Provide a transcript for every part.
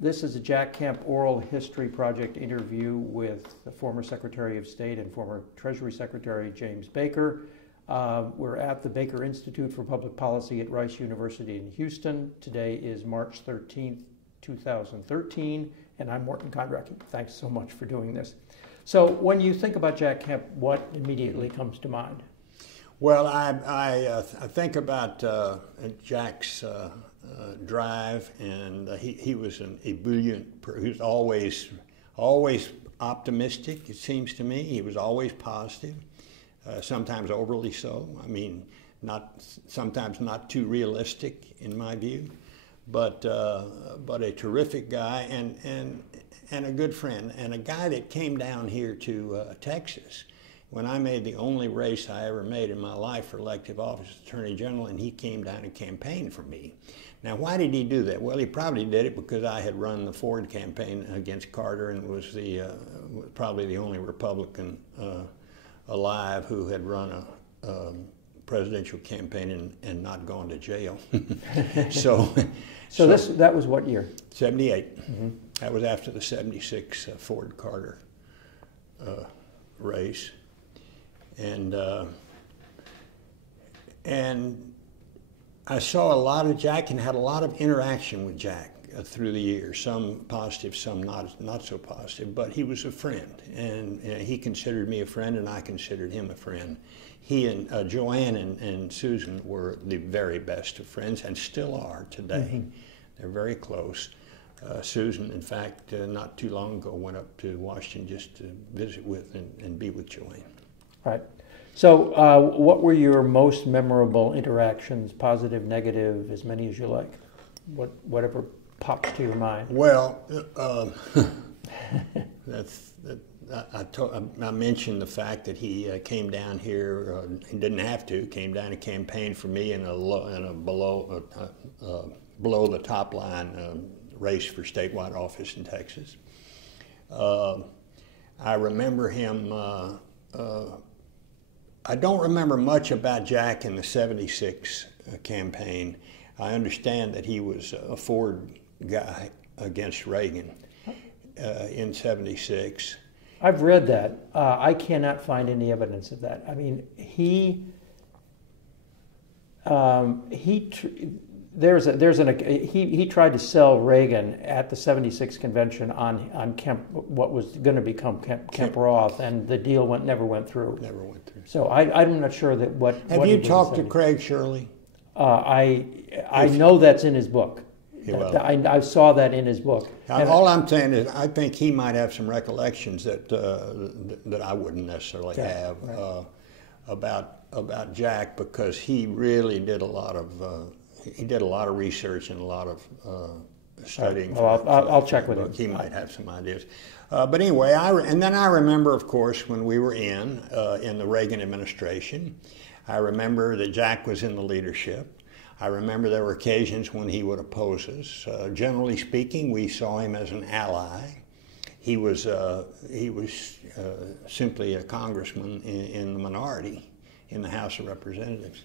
This is a Jack Kemp Oral History Project interview with the former Secretary of State and former Treasury Secretary James Baker. We're at the Baker Institute for Public Policy at Rice University in Houston. Today is March 13th, 2013, and I'm Morton Kondracki. Thanks so much for doing this. So when you think about Jack Kemp, what immediately comes to mind? Well, I think about Jack's drive, and he was an ebullient. He was always optimistic. It seems to me he was always positive, sometimes overly so. I mean, sometimes not too realistic in my view, but a terrific guy and a good friend, and a guy that came down here to Texas when I made the only race I ever made in my life for elective office as Attorney General, and he came down and campaigned for me. Now, why did he do that? Well, he probably did it because I had run the Ford campaign against Carter and was probably the only Republican alive who had run a presidential campaign and not gone to jail. So that was what year? 78. Mm-hmm. That was after the 76 Ford-Carter race. And I saw a lot of Jack and had a lot of interaction with Jack through the years, some positive, some not so positive, but he was a friend, and he considered me a friend and I considered him a friend. He and Joanne and Susan were the very best of friends and still are today. Mm-hmm. They're very close. Susan, in fact, not too long ago went up to Washington just to visit with and be with Joanne. Right. So what were your most memorable interactions, positive, negative, as many as you like? Whatever pops to your mind. Well, I mentioned the fact that he came down here, he didn't have to, came down and campaigned for me in a below the top line race for statewide office in Texas. I remember him, I don't remember much about Jack in the 76 campaign. I understand that he was a Ford guy against Reagan in 76. I've read that. I cannot find any evidence of that. I mean, he tried to sell Reagan at the 76 convention on Kemp, what was going to become Kemp Roth, and the deal never went through. Never went through. So I'm not sure that what. Have you talked to Craig Shirley? I know that's in his book. I saw that in his book. All I'm saying is I think he might have some recollections that I wouldn't necessarily have about Jack, because he really did a lot of research and a lot of studying. Right. Well, I'll check with him. He might have some ideas. But anyway, and then I remember, of course, when we were in the Reagan administration, I remember that Jack was in the leadership. I remember there were occasions when he would oppose us. Generally speaking, we saw him as an ally. He was simply a congressman in the minority in the House of Representatives.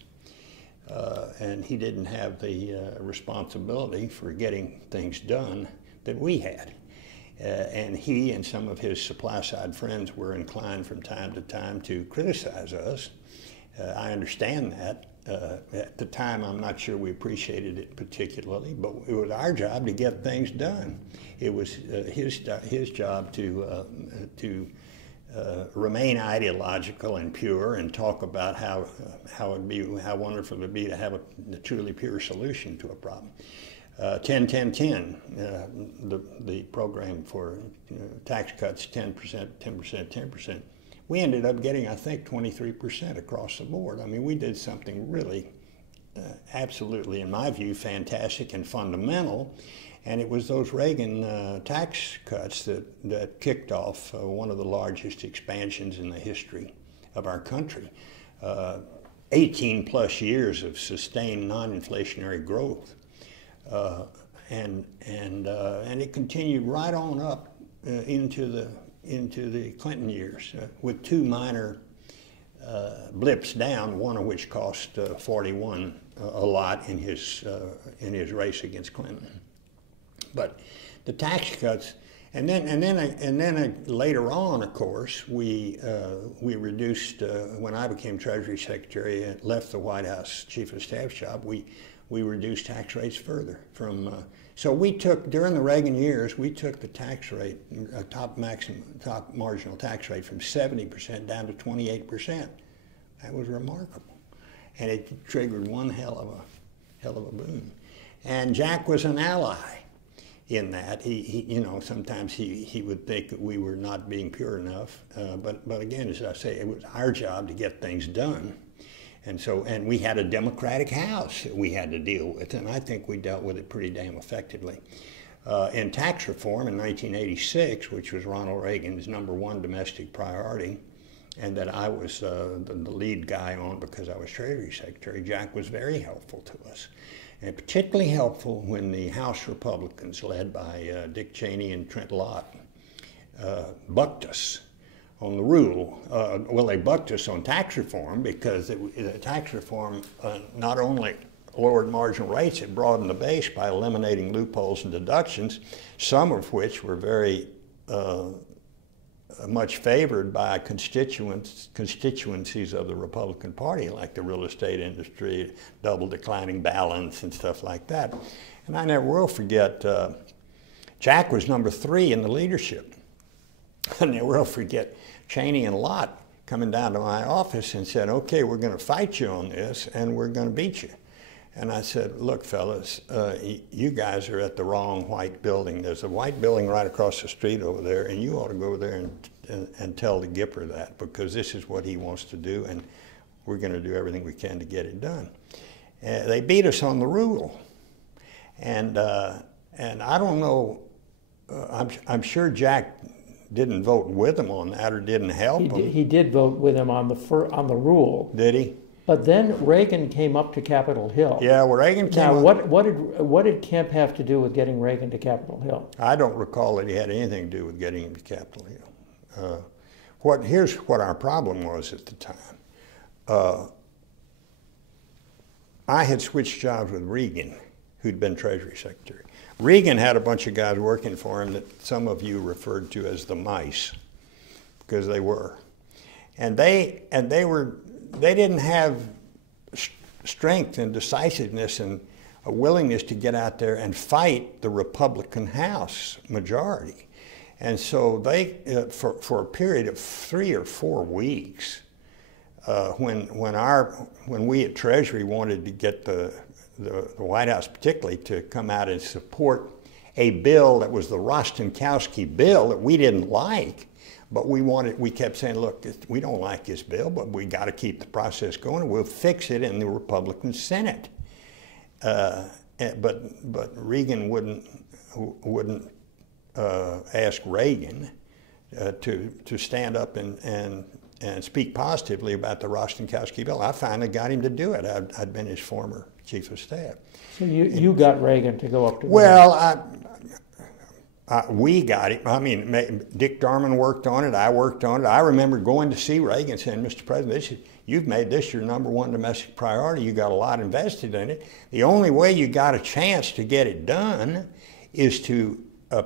And he didn't have the responsibility for getting things done that we had. And he and some of his supply-side friends were inclined from time to time to criticize us. I understand that. At the time, I'm not sure we appreciated it particularly, but it was our job to get things done. It was his job to remain ideological and pure and talk about how wonderful it would be to have a truly pure solution to a problem. 10-10-10, the program for tax cuts, 10%, 10%, 10%. We ended up getting, I think, 23% across the board. I mean, we did something really, absolutely, in my view, fantastic and fundamental. And it was those Reagan tax cuts that kicked off one of the largest expansions in the history of our country. 18 plus years of sustained non-inflationary growth. And it continued right on up into the Clinton years with two minor blips down, one of which cost 41 a lot in his race against Clinton. But the tax cuts, and then later on, of course, we reduced when I became Treasury Secretary and left the White House Chief of Staff job. We reduced tax rates further from. So we took, during the Reagan years, we took the tax rate, top marginal tax rate, from 70% down to 28%. That was remarkable, and it triggered one hell of a boom. And Jack was an ally in that. He you know, sometimes he would think that we were not being pure enough, but again, as I say, it was our job to get things done. And we had a Democratic House that we had to deal with, and I think we dealt with it pretty damn effectively. In tax reform in 1986, which was Ronald Reagan's #1 domestic priority, and that I was the lead guy on because I was Treasury Secretary, Jack was very helpful to us. And particularly helpful when the House Republicans, led by Dick Cheney and Trent Lott, bucked us on the rule. Well, they bucked us on tax reform because tax reform not only lowered marginal rates, it broadened the base by eliminating loopholes and deductions, some of which were very much favored by constituencies of the Republican Party, like the real estate industry, double declining balance and stuff like that. And I never will forget, Jack was #3 in the leadership. I never will forget Cheney and Lott coming down to my office and said, okay, we're going to fight you on this and we're going to beat you. And I said, look, fellas, you guys are at the wrong white building. There's a white building right across the street over there, and you ought to go over there and tell the Gipper that, because this is what he wants to do, and we're going to do everything we can to get it done. They beat us on the rule. And I don't know, I'm sure Jack didn't vote with him on that or didn't help him. He did vote with him on the rule. Did he? But then Reagan came up to Capitol Hill. Yeah, well, Reagan came up. Now, what did Kemp have to do with getting Reagan to Capitol Hill? I don't recall that he had anything to do with getting him to Capitol Hill. Here's what our problem was at the time. I had switched jobs with Reagan, who'd been Treasury Secretary. Reagan had a bunch of guys working for him that some of you referred to as the mice, because they were. And they didn't have strength and decisiveness and a willingness to get out there and fight the Republican House majority. And so they, for a period of 3 or 4 weeks, when we at Treasury wanted to get the White House particularly to come out and support a bill that was the Rostenkowski bill that we didn't like, but we kept saying, look, we don't like this bill, but we got to keep the process going, and we'll fix it in the Republican Senate. But Reagan wouldn't ask Reagan to stand up and speak positively about the Rostenkowski bill. I finally got him to do it. I'd been his former chief of staff. So you got Reagan to go up to the Well, we got it. I mean, Dick Darman worked on it. I worked on it. I remember going to see Reagan saying, Mr. President, you've made this your #1 domestic priority. You got a lot invested in it. The only way you got a chance to get it done is to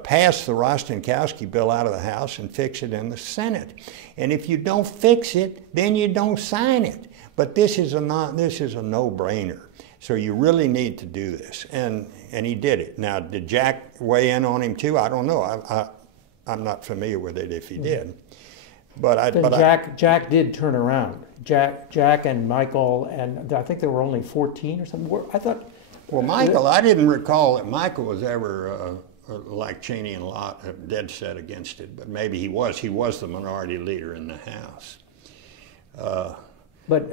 pass the Rostenkowski bill out of the House and fix it in the Senate. And if you don't fix it, then you don't sign it. But this is a no-brainer. So you really need to do this, and he did it. Now, did Jack weigh in on him too? I don't know. I'm not familiar with it if he did. But Jack did turn around. Jack and Michael, and I think there were only 14 or something. I thought. Well, Michael, I didn't recall that Michael was ever like Cheney and Lott, dead set against it. But maybe he was. He was the minority leader in the House. But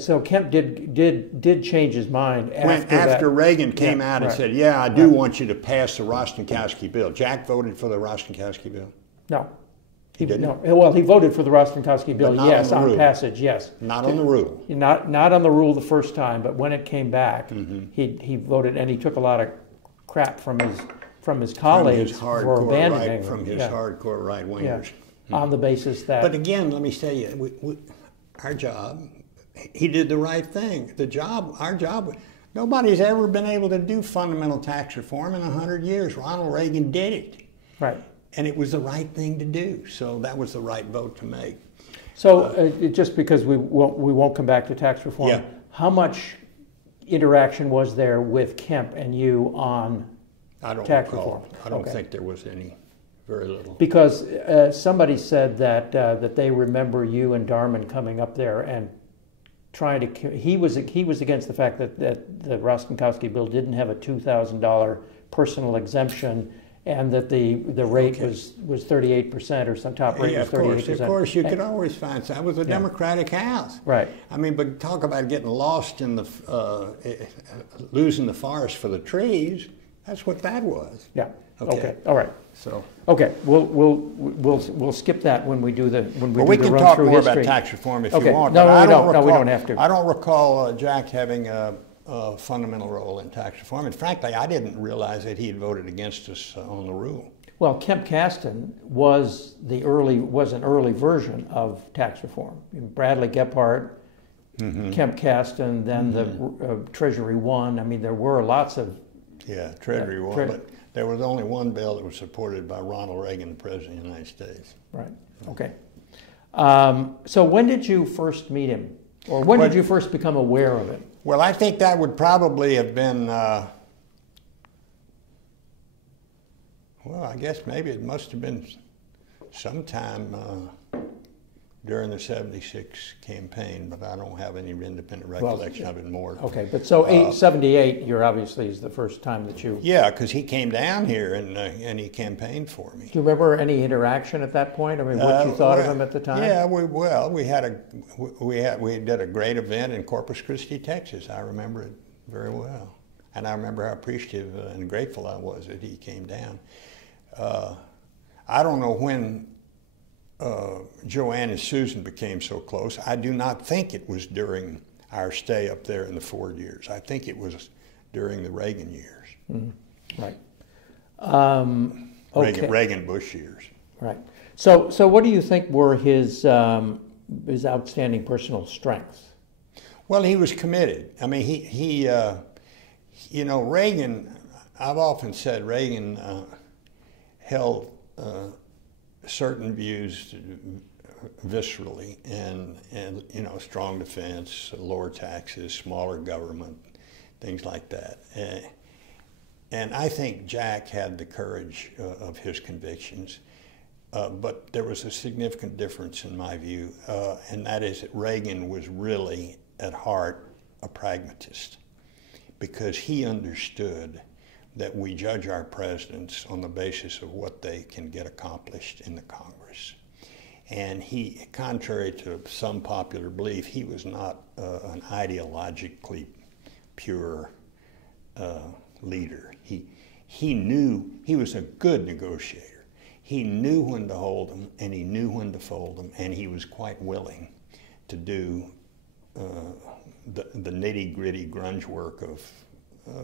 so Kemp did change his mind after Reagan came out and said, "Yeah, I do want you to pass the Rostenkowski bill." Jack voted for the Rostenkowski bill. No, he didn't. No, well, he voted for the Rostenkowski bill. Yes, on passage. Yes, not on the rule. Not on the rule the first time, but when it came back, he voted, and he took a lot of crap from his colleagues for abandoning from his hardcore right wingers on the basis that. But again, let me tell you, our job, he did the right thing. Our job, Nobody's ever been able to do fundamental tax reform in 100 years. Ronald Reagan did it. Right. And it was the right thing to do. So that was the right vote to make. So just because we won't come back to tax reform, Yeah. how much interaction was there with Kemp and you on I don't tax recall. reform? I don't Okay. think there was any, very little. Because somebody said that they remember you and Darman coming up there and trying to. He was against the fact that the Rostenkowski bill didn't have a $2,000 personal exemption, and that the rate was 38% or some top rate was 38%. Of course, you could always find. That was a Democratic House. Right. I mean, but talk about getting lost in the losing the forest for the trees. That's what that was. Yeah. Okay. All right. So. Okay. We'll skip that when we do the We can talk more history. about tax reform if Okay. you want. No, but we don't have to. I don't recall Jack having a fundamental role in tax reform. And frankly, I didn't realize that he had voted against us on the rule. Well, Kemp Kasten was an early version of tax reform. Bradley Gephardt, Kemp Kasten, then the Treasury One. I mean, there were lots of Treasury One, but there was only one bill that was supported by Ronald Reagan, the President of the United States. Right. Okay. So when did you first meet him, or when did you first become aware of it? Well, I think that would probably have been. Well, I guess maybe it must have been sometime during the '76 campaign, but I don't have any independent recollection of it more. Okay, but so 78, you're obviously is the first time that you. Yeah, because he came down here and he campaigned for me. Do you remember any interaction at that point? I mean, what you thought of him at the time? Yeah, we did a great event in Corpus Christi, Texas. I remember it very well, and I remember how appreciative and grateful I was that he came down. I don't know when Joanne and Susan became so close. I do not think it was during our stay up there in the Ford years. I think it was during the Reagan years. Mm-hmm. Right. Okay. Reagan-Bush years. Right. So what do you think were his outstanding personal strengths? Well, he was committed. I mean, he Reagan. I've often said Reagan held certain views viscerally, and strong defense, lower taxes, smaller government, things like that. And I think Jack had the courage of his convictions, but there was a significant difference in my view, and that is that Reagan was really, at heart, a pragmatist, because he understood that we judge our presidents on the basis of what they can get accomplished in the Congress. And he, contrary to some popular belief, he was not an ideologically pure leader. He knew, he was a good negotiator. He knew when to hold them, and he knew when to fold them, and he was quite willing to do the nitty-gritty grunge work of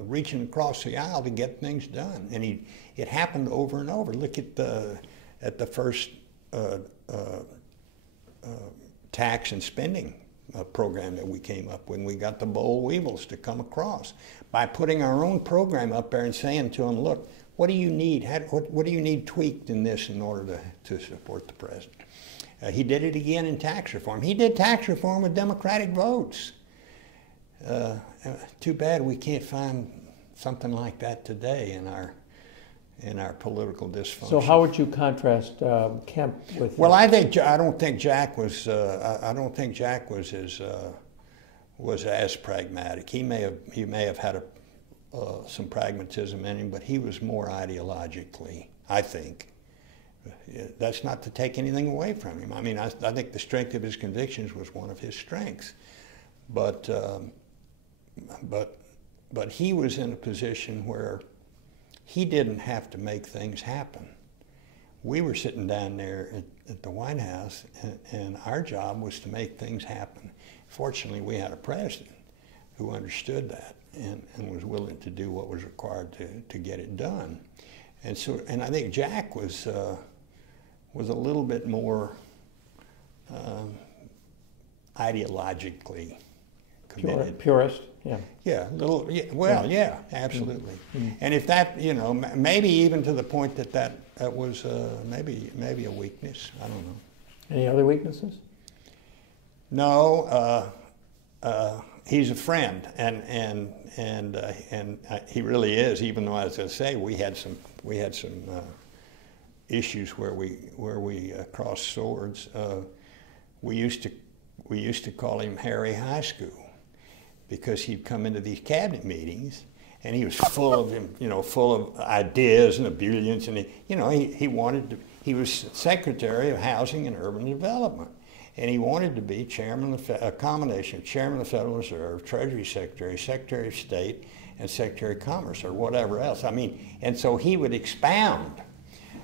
reaching across the aisle to get things done, and it happened over and over. Look at the first tax and spending program that we came up with. We got the boll weevils to come across by putting our own program up there and saying to them, "Look, what do you need? What do you need tweaked in this in order to support the president?" He did it again in tax reform. He did tax reform with Democratic votes. Too bad we can't find something like that today in our political dysfunction. So how would you contrast Kemp with? Well, I don't think Jack was as pragmatic. He may have had some pragmatism in him, but he was more ideologically, I think. That's not to take anything away from him. I mean, I think the strength of his convictions was one of his strengths. But he was in a position where he didn't have to make things happen. We were sitting down there at the White House, and our job was to make things happen. Fortunately, we had a president who understood that and was willing to do what was required to get it done. And I think Jack was a little bit more ideologically committed. Purist, Yeah, well, yeah, absolutely. And if that, maybe even to the point that was maybe a weakness. I don't know. Any other weaknesses? No, he's a friend, and he really is. Even though, as I say, we had some issues where we crossed swords. We used to call him Harry High School, because he'd come into these cabinet meetings and he was full of ideas and ebullience, and he was Secretary of Housing and Urban Development, and he wanted to be a combination of Chairman of the Federal Reserve, Treasury Secretary, Secretary of State, and Secretary of Commerce, or whatever else. And so he would expound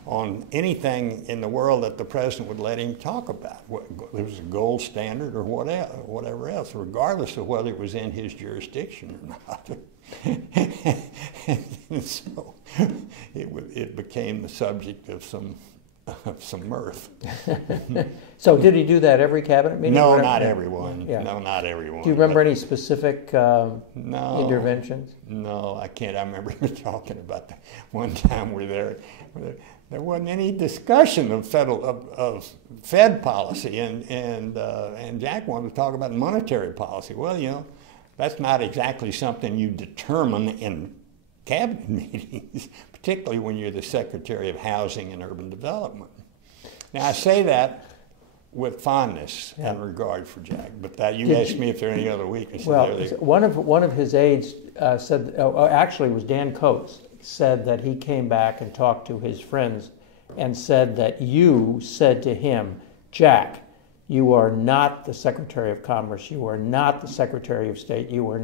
on anything in the world that the president would let him talk about. It was a gold standard or whatever else, regardless of whether it was in his jurisdiction or not. And so it became the subject of some mirth. So did he do that every cabinet meeting? No, not everyone. Yeah. No, not everyone. Do you remember any specific interventions? No, I can't. I remember him talking about that one time we were there. There wasn't any discussion of Fed policy, and Jack wanted to talk about monetary policy. Well, that's not exactly something you determine in cabinet meetings, particularly when you're the Secretary of Housing and Urban Development. Now, I say that with fondness and regard for Jack, but you asked me if there are any other weaknesses. Well, one of his aides said, actually it was Dan Coates, said that he came back and talked to his friends and said that you said to him, Jack, you are not the Secretary of Commerce, you are not the Secretary of State, you are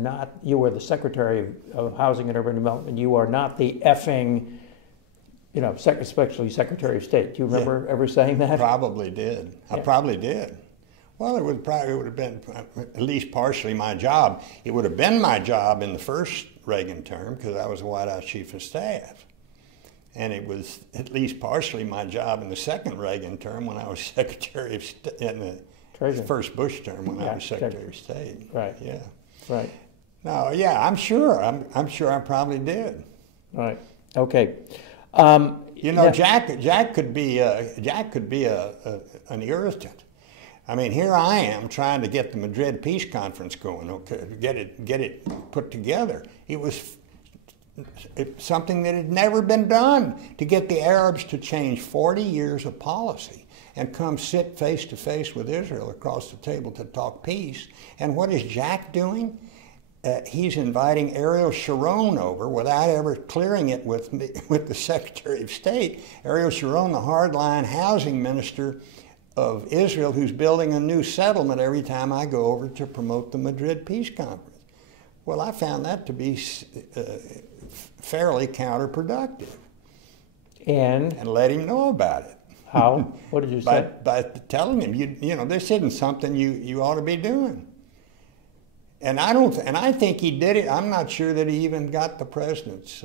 the Secretary of Housing and Urban Development, you are not the effing, especially Secretary of State. Do you remember ever saying that? Probably did. I probably did. Well, it would have been at least partially my job. It would have been my job in the first Reagan term, because I was the White House Chief of Staff. And it was at least partially my job in the second Reagan term when I was Secretary of State, in the first Bush term when I was Secretary of State. Right. Yeah. Right. No, yeah, I'm sure. I'm sure I probably did. Right. Okay. Jack could be an irritant. Here I am trying to get the Madrid Peace Conference going, get it put together. It's something that had never been done, to get the Arabs to change 40 years of policy and come sit face to face with Israel across the table to talk peace. And what is Jack doing? He's inviting Ariel Sharon over without ever clearing it with the Secretary of State. Ariel Sharon, the hardline housing minister of Israel, who's building a new settlement every time I go over to promote the Madrid Peace Conference. Well, I found that to be fairly counterproductive. And let him know about it. How? What did you say? By telling him, this isn't something you ought to be doing. And I think he did it. I'm not sure that he even got the president's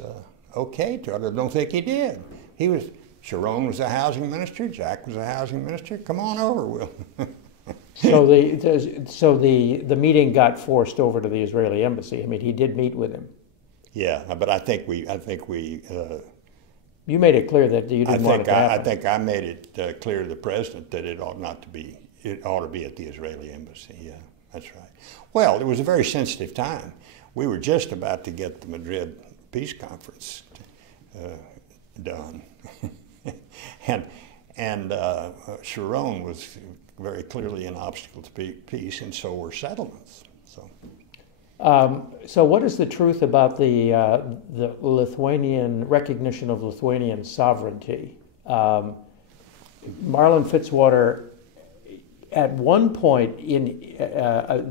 okay to it. I don't think he did. Sharon was a housing minister. Jack was a housing minister. Come on over, Will. So the meeting got forced over to the Israeli embassy. He did meet with him. Yeah, but I think we. You made it clear that you didn't want it to happen. I think I made it clear to the president that it ought not to be. It ought to be at the Israeli embassy. Yeah, that's right. Well, it was a very sensitive time. We were just about to get the Madrid Peace Conference done, and Sharon was very clearly an obstacle to peace, and so were settlements. So what is the truth about the Lithuanian recognition of Lithuanian sovereignty? Marlon Fitzwater, at one point in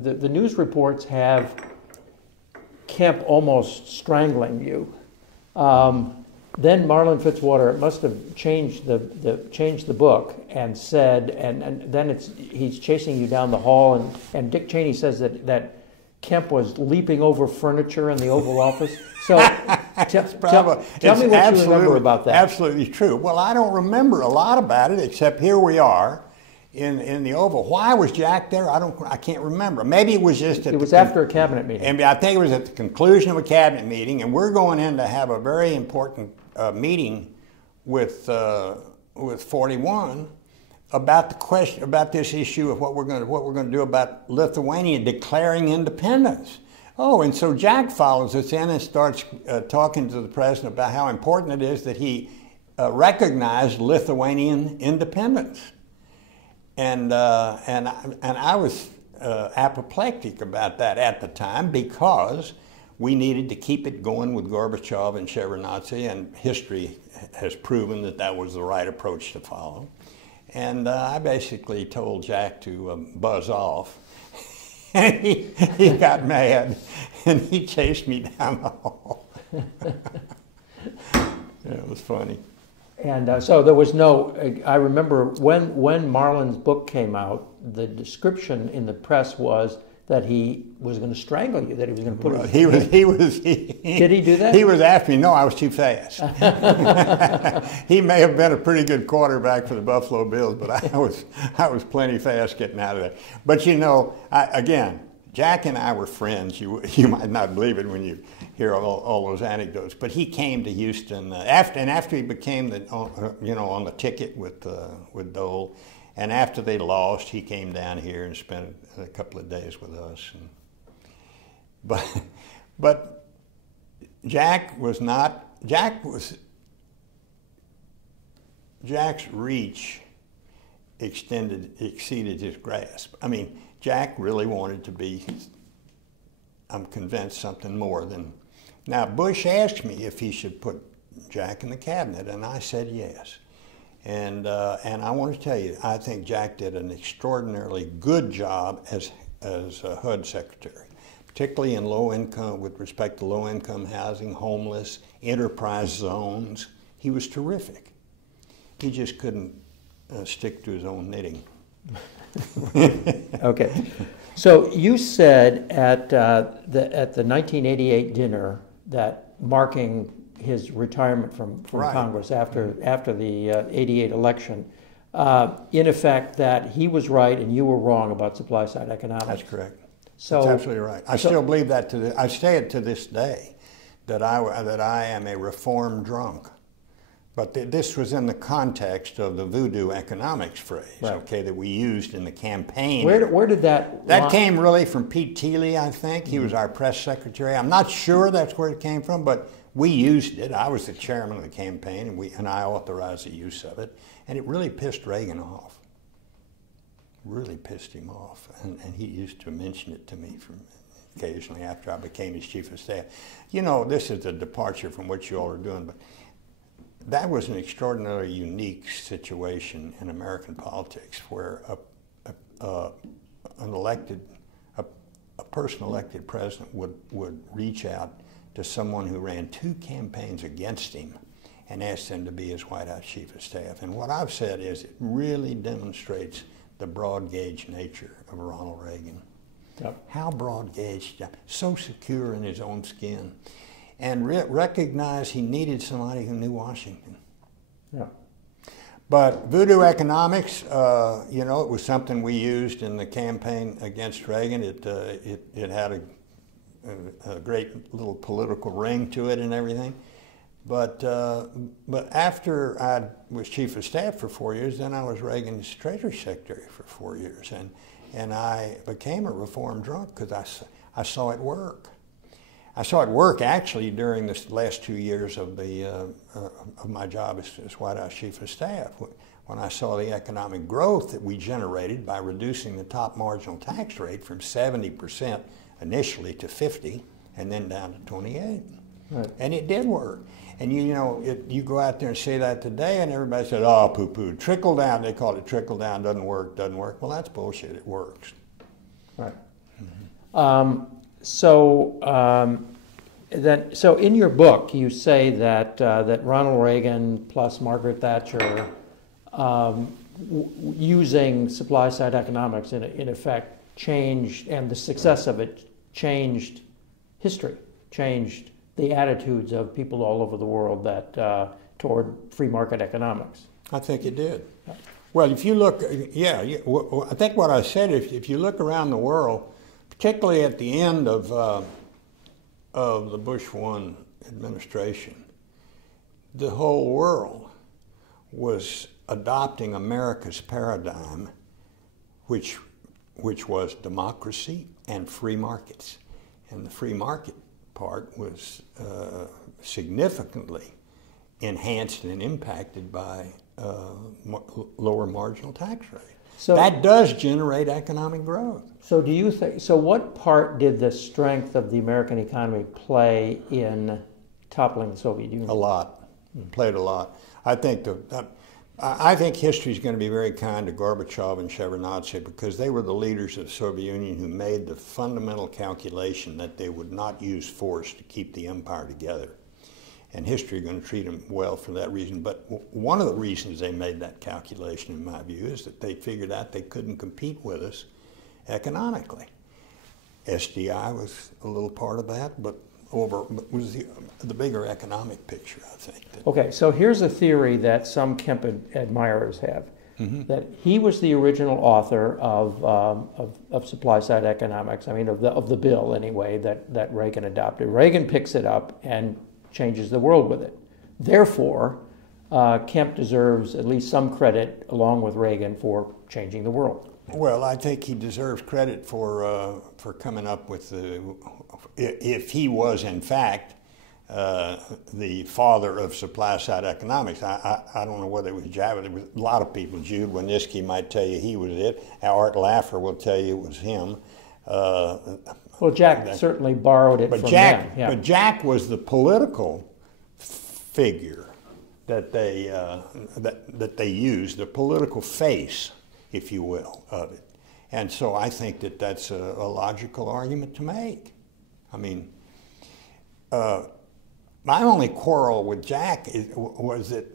the news reports have Kemp almost strangling you. Then Marlon Fitzwater must have changed the book and said, and then he's chasing you down the hall, and Dick Cheney says that Kemp was leaping over furniture in the Oval Office. So tell me what you remember about that. Absolutely true. Well, I don't remember a lot about it, except here we are in the Oval. Why was Jack there? I can't remember. Maybe it was just it was after a cabinet meeting. And I think it was at the conclusion of a cabinet meeting, and we're going in to have a very important meeting with 41 about the question about this issue of what we're going to do about Lithuania declaring independence. Oh, and so Jack follows us in and starts talking to the president about how important it is that he recognized Lithuanian independence. And I was apoplectic about that at the time because we needed to keep it going with Gorbachev and Shevardnadze, and history has proven that that was the right approach to follow. And I basically told Jack to buzz off. And he got mad, and he chased me down the hall. It was funny. And so there was no, I remember when Marlin's book came out, the description in the press was that he was going to strangle you, that he was going to put well, his... Did he do that? He was after me. No, I was too fast. He may have been a pretty good quarterback for the Buffalo Bills, but I was plenty fast getting out of there. But you know, again, Jack and I were friends. You might not believe it when you hear all those anecdotes. But he came to Houston after he became on the ticket with Dole, and after they lost, he came down here and spent a couple of days with us. But Jack's reach exceeded his grasp. I mean, Jack really wanted to be, I'm convinced, something more than. Now, Bush asked me if he should put Jack in the cabinet, and I said yes. And I want to tell you, I think Jack did an extraordinarily good job as HUD secretary, particularly in low income, with respect to low income housing, homeless, enterprise zones. He was terrific. He just couldn't stick to his own knitting. Okay. So you said at the 1988 dinner that marking his retirement from right. Congress after the 88 election, in effect that he was right and you were wrong about supply side economics. That's correct. So, that's absolutely right. I still believe that I say it to this day, that I am a reformed drunk. But this was in the context of the voodoo economics phrase, right. Okay, that we used in the campaign. Where did that? That came really from Pete Teeley, I think. He was our press secretary. I'm not sure that's where it came from, but we used it. I was the chairman of the campaign, and I authorized the use of it. And it really pissed Reagan off. Really pissed him off. And he used to mention it to me occasionally after I became his chief of staff. You know, this is a departure from what you all are doing, but that was an extraordinarily unique situation in American politics, where a person elected president would reach out to someone who ran 2 campaigns against him and ask them to be his White House chief of staff. And what I've said is it really demonstrates the broad gauge nature of Ronald Reagan. Yep. How broad gauge, so secure in his own skin, and recognized he needed somebody who knew Washington. Yeah. But voodoo economics, you know, it was something we used in the campaign against Reagan. It had a great little political ring to it and everything. But after I was chief of staff for 4 years, then I was Reagan's Treasury Secretary for 4 years, and I became a reformed drunk because I saw it work. I saw it work actually during the last 2 years of my job as White House Chief of Staff, when I saw the economic growth that we generated by reducing the top marginal tax rate from 70% initially to 50%, and then down to 28%. Right. And it did work. And you go out there and say that today, and everybody said, "Oh, poo-poo, trickle down." They called it trickle down. Doesn't work. Well, that's bullshit. It works. Right. Mm-hmm. So in your book, you say that Ronald Reagan plus Margaret Thatcher, using supply side economics in effect, changed, and the success of it changed history, changed the attitudes of people all over the world toward free market economics. I think it did. Well, if you look, I think what I said, if you look around the world, particularly at the end of the Bush 1 administration, the whole world was adopting America's paradigm, which was democracy and free markets. And the free market part was significantly enhanced and impacted by lower marginal tax rate. So that does generate economic growth. So do you think, so what part did the strength of the American economy play in toppling the Soviet Union? A lot. Played a lot. I think history is going to be very kind to Gorbachev and Shevardnadze because they were the leaders of the Soviet Union who made the fundamental calculation that they would not use force to keep the empire together. And history is going to treat them well for that reason. But one of the reasons they made that calculation, in my view, is that they figured out they couldn't compete with us economically. SDI was a little part of that, but was the bigger economic picture, I think. Okay, so here's a theory that some Kemp admirers have, that he was the original author of supply-side economics, I mean of the bill anyway, that Reagan adopted. Reagan picks it up and changes the world with it. Therefore, Kemp deserves at least some credit, along with Reagan, for changing the world. Well, I think he deserves credit for coming up with if he was in fact the father of supply-side economics. I don't know whether it was Jack, but there was a lot of people. Jude Wanniski might tell you he was it. Art Laffer will tell you it was him. Well, Jack certainly borrowed it from them. Yeah. But Jack was the political figure that they used, the political face, if you will, of it. And so I think that that's a logical argument to make. I mean, my only quarrel with Jack was that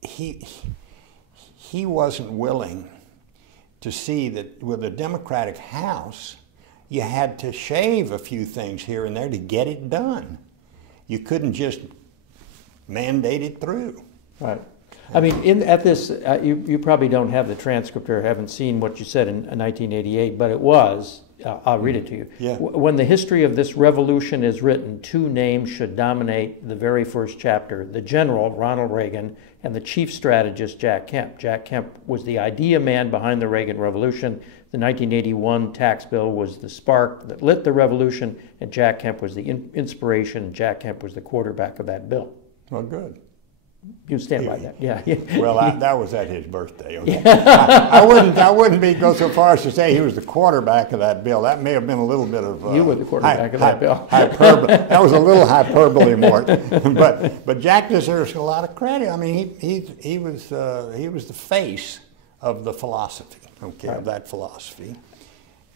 he wasn't willing to see that with a Democratic House, you had to shave a few things here and there to get it done. You couldn't just mandate it through. Right. I mean, at this, you probably don't have the transcript or haven't seen what you said in 1988, but it was, I'll read it to you. Yeah. When the history of this revolution is written, two names should dominate the very first chapter: the general, Ronald Reagan, and the chief strategist, Jack Kemp. Jack Kemp was the idea man behind the Reagan Revolution. The 1981 tax bill was the spark that lit the revolution, and Jack Kemp was the inspiration. Jack Kemp was the quarterback of that bill. Well, good. You stand by that, yeah. Well, that was at his birthday. Okay? I wouldn't go so far as to say he was the quarterback of that bill. That may have been a little bit of you were the quarterback of that bill. Hyperbole. That was a little hyperbole, Mort. But Jack deserves a lot of credit. I mean, he was the face of the philosophy, okay, right, of that philosophy,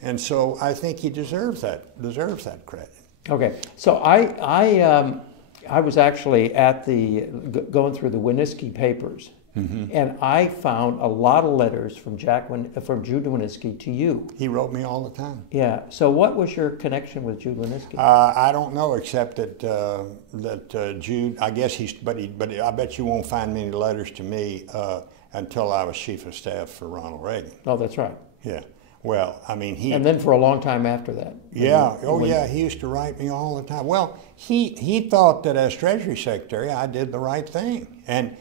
and so I think he deserves that credit. Okay, so I was actually going through the Wanniski papers, and I found a lot of letters from Jude Wanniski to you. He wrote me all the time. Yeah. So what was your connection with Jude Wanniski? I don't know, except that Jude. I guess but I bet you won't find many letters to me until I was chief of staff for Ronald Reagan. Oh, that's right. Yeah. Well, I mean, and then for a long time after that. Yeah. Yeah. He used to write me all the time. Well, he thought that as Treasury Secretary, I did the right thing, and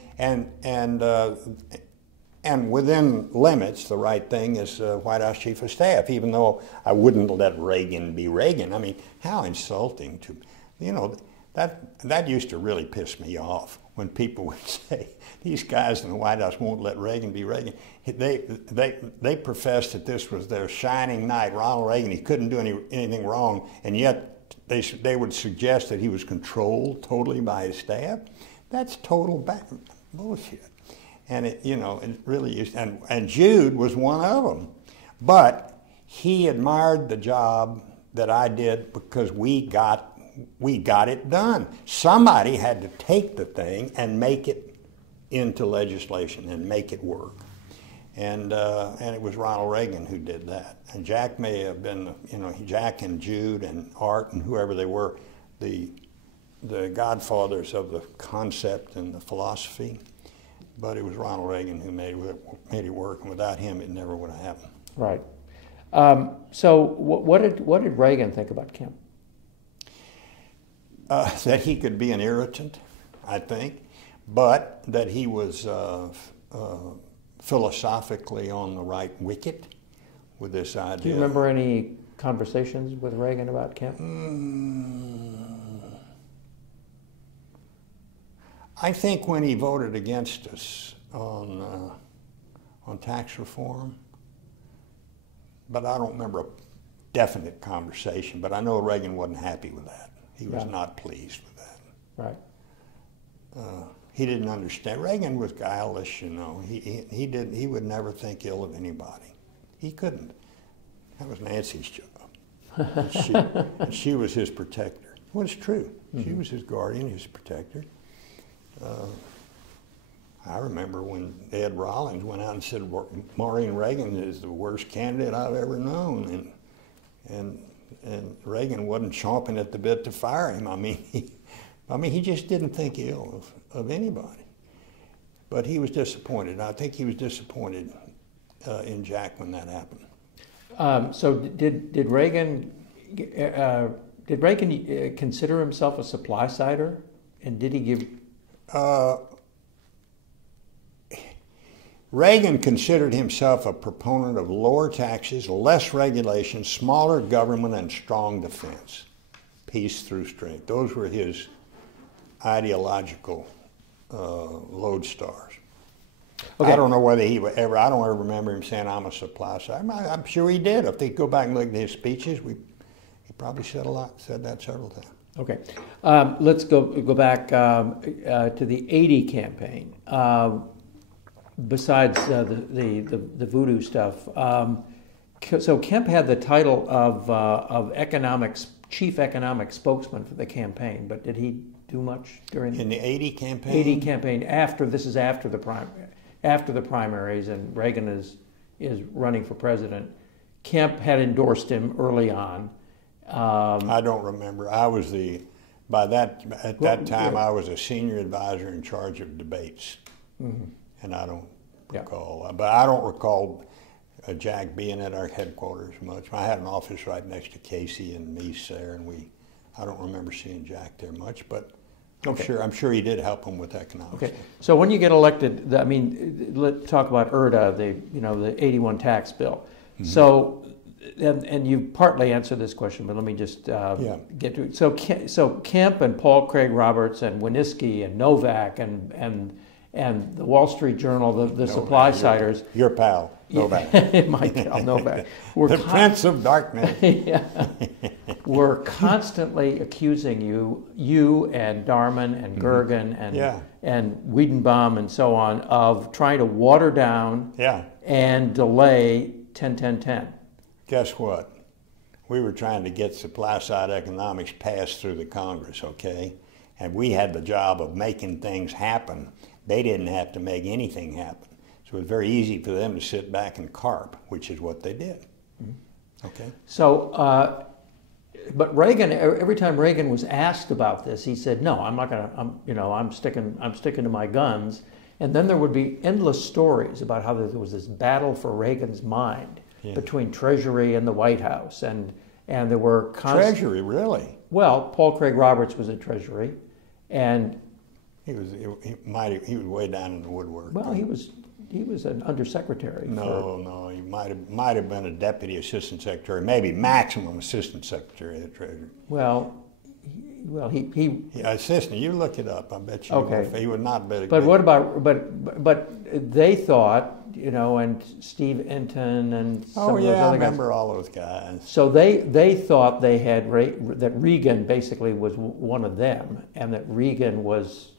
within limits, the right thing is White House Chief of Staff. Even though I wouldn't let Reagan be Reagan. I mean, how insulting to, that used to really piss me off when people would say these guys in the White House won't let Reagan be Reagan. They professed that this was their shining knight, Ronald Reagan. He couldn't do anything wrong, and yet they would suggest that he was controlled totally by his staff. That's total bullshit. And it really is. And Jude was one of them, but he admired the job that I did because we got it done. Somebody had to take the thing and make it into legislation and make it work. And it was Ronald Reagan who did that. And Jack may have been, Jack and Jude and Art and whoever they were, the godfathers of the concept and the philosophy. but it was Ronald Reagan who made it work, and without him, it never would have happened. Right. So what did Reagan think about Kemp? That he could be an irritant, I think, but that he was philosophically on the right wicket with this idea. Do you remember any conversations with Reagan about Kemp? I think when he voted against us on tax reform, but I don't remember a definite conversation. But I know Reagan wasn't happy with that. He was not pleased with that. Right. He didn't understand. Reagan was guileless, you know. He would never think ill of anybody. He couldn't. That was Nancy's job. She was his protector. Well, it's true. Mm-hmm. She was his guardian, his protector. I remember when Ed Rollins went out and said, Maureen Reagan is the worst candidate I've ever known. And Reagan wasn't chomping at the bit to fire him. I mean, he just didn't think ill of anybody. But he was disappointed. I think he was disappointed in Jack when that happened. So did Reagan consider himself a supply sider, and did he give? Reagan considered himself a proponent of lower taxes, less regulation, smaller government, and strong defense. Peace through strength. Those were his ideological lodestars. Okay. I don't know whether he would ever, I don't ever remember him saying, I'm a supply side. I'm sure he did. If they go back and look at his speeches, he probably said that several times. Okay. Let's go back to the 80 campaign. Besides the voodoo stuff, so Kemp had the title of chief economic spokesman for the campaign, but did he do much during in the 80 campaign? 80 campaign after the primaries, and Reagan is running for president. Kemp had endorsed him early on. I don't remember. I was at that time I was a senior advisor in charge of debates. Mm-hmm. And I don't recall, but I don't recall Jack being at our headquarters much. I had an office right next to Casey and Meese there, and I don't remember seeing Jack there much, but I'm sure he did help him with economics. Okay, so when you get elected, let's talk about IRTA, the 81 tax bill. Mm-hmm. So, and you partly answered this question, but let me just get to it. So Kemp and Paul Craig Roberts and Winniski and Novak and the Wall Street Journal, the supply siders. Your pal, Novak. My pal, Novak. The Prince of Darkness. We're constantly accusing you and Darman and Gergen and Wiedenbaum and so on of trying to water down and delay 10-10-10. Guess what? We were trying to get supply side economics passed through the Congress, okay? And we had the job of making things happen. They didn't have to make anything happen. So it was very easy for them to sit back and carp, which is what they did. Mm-hmm. Okay. So, but Reagan, every time Reagan was asked about this, he said, "No, I'm not going to. I'm sticking to my guns." And then there would be endless stories about how there was this battle for Reagan's mind between Treasury and the White House, and there were Treasury, really? Well, Paul Craig Roberts was at Treasury, and he was way down in the woodwork. Well, he was an undersecretary. No, he might have been a deputy assistant secretary, maybe maximum assistant secretary of the Treasury. Well, he assistant. You look it up. I bet you. Okay. He would not be. But what about? But they thought, and Steve Inton and some of those other guys. I remember all those guys. So they thought they had that Reagan basically was one of them, and that Reagan was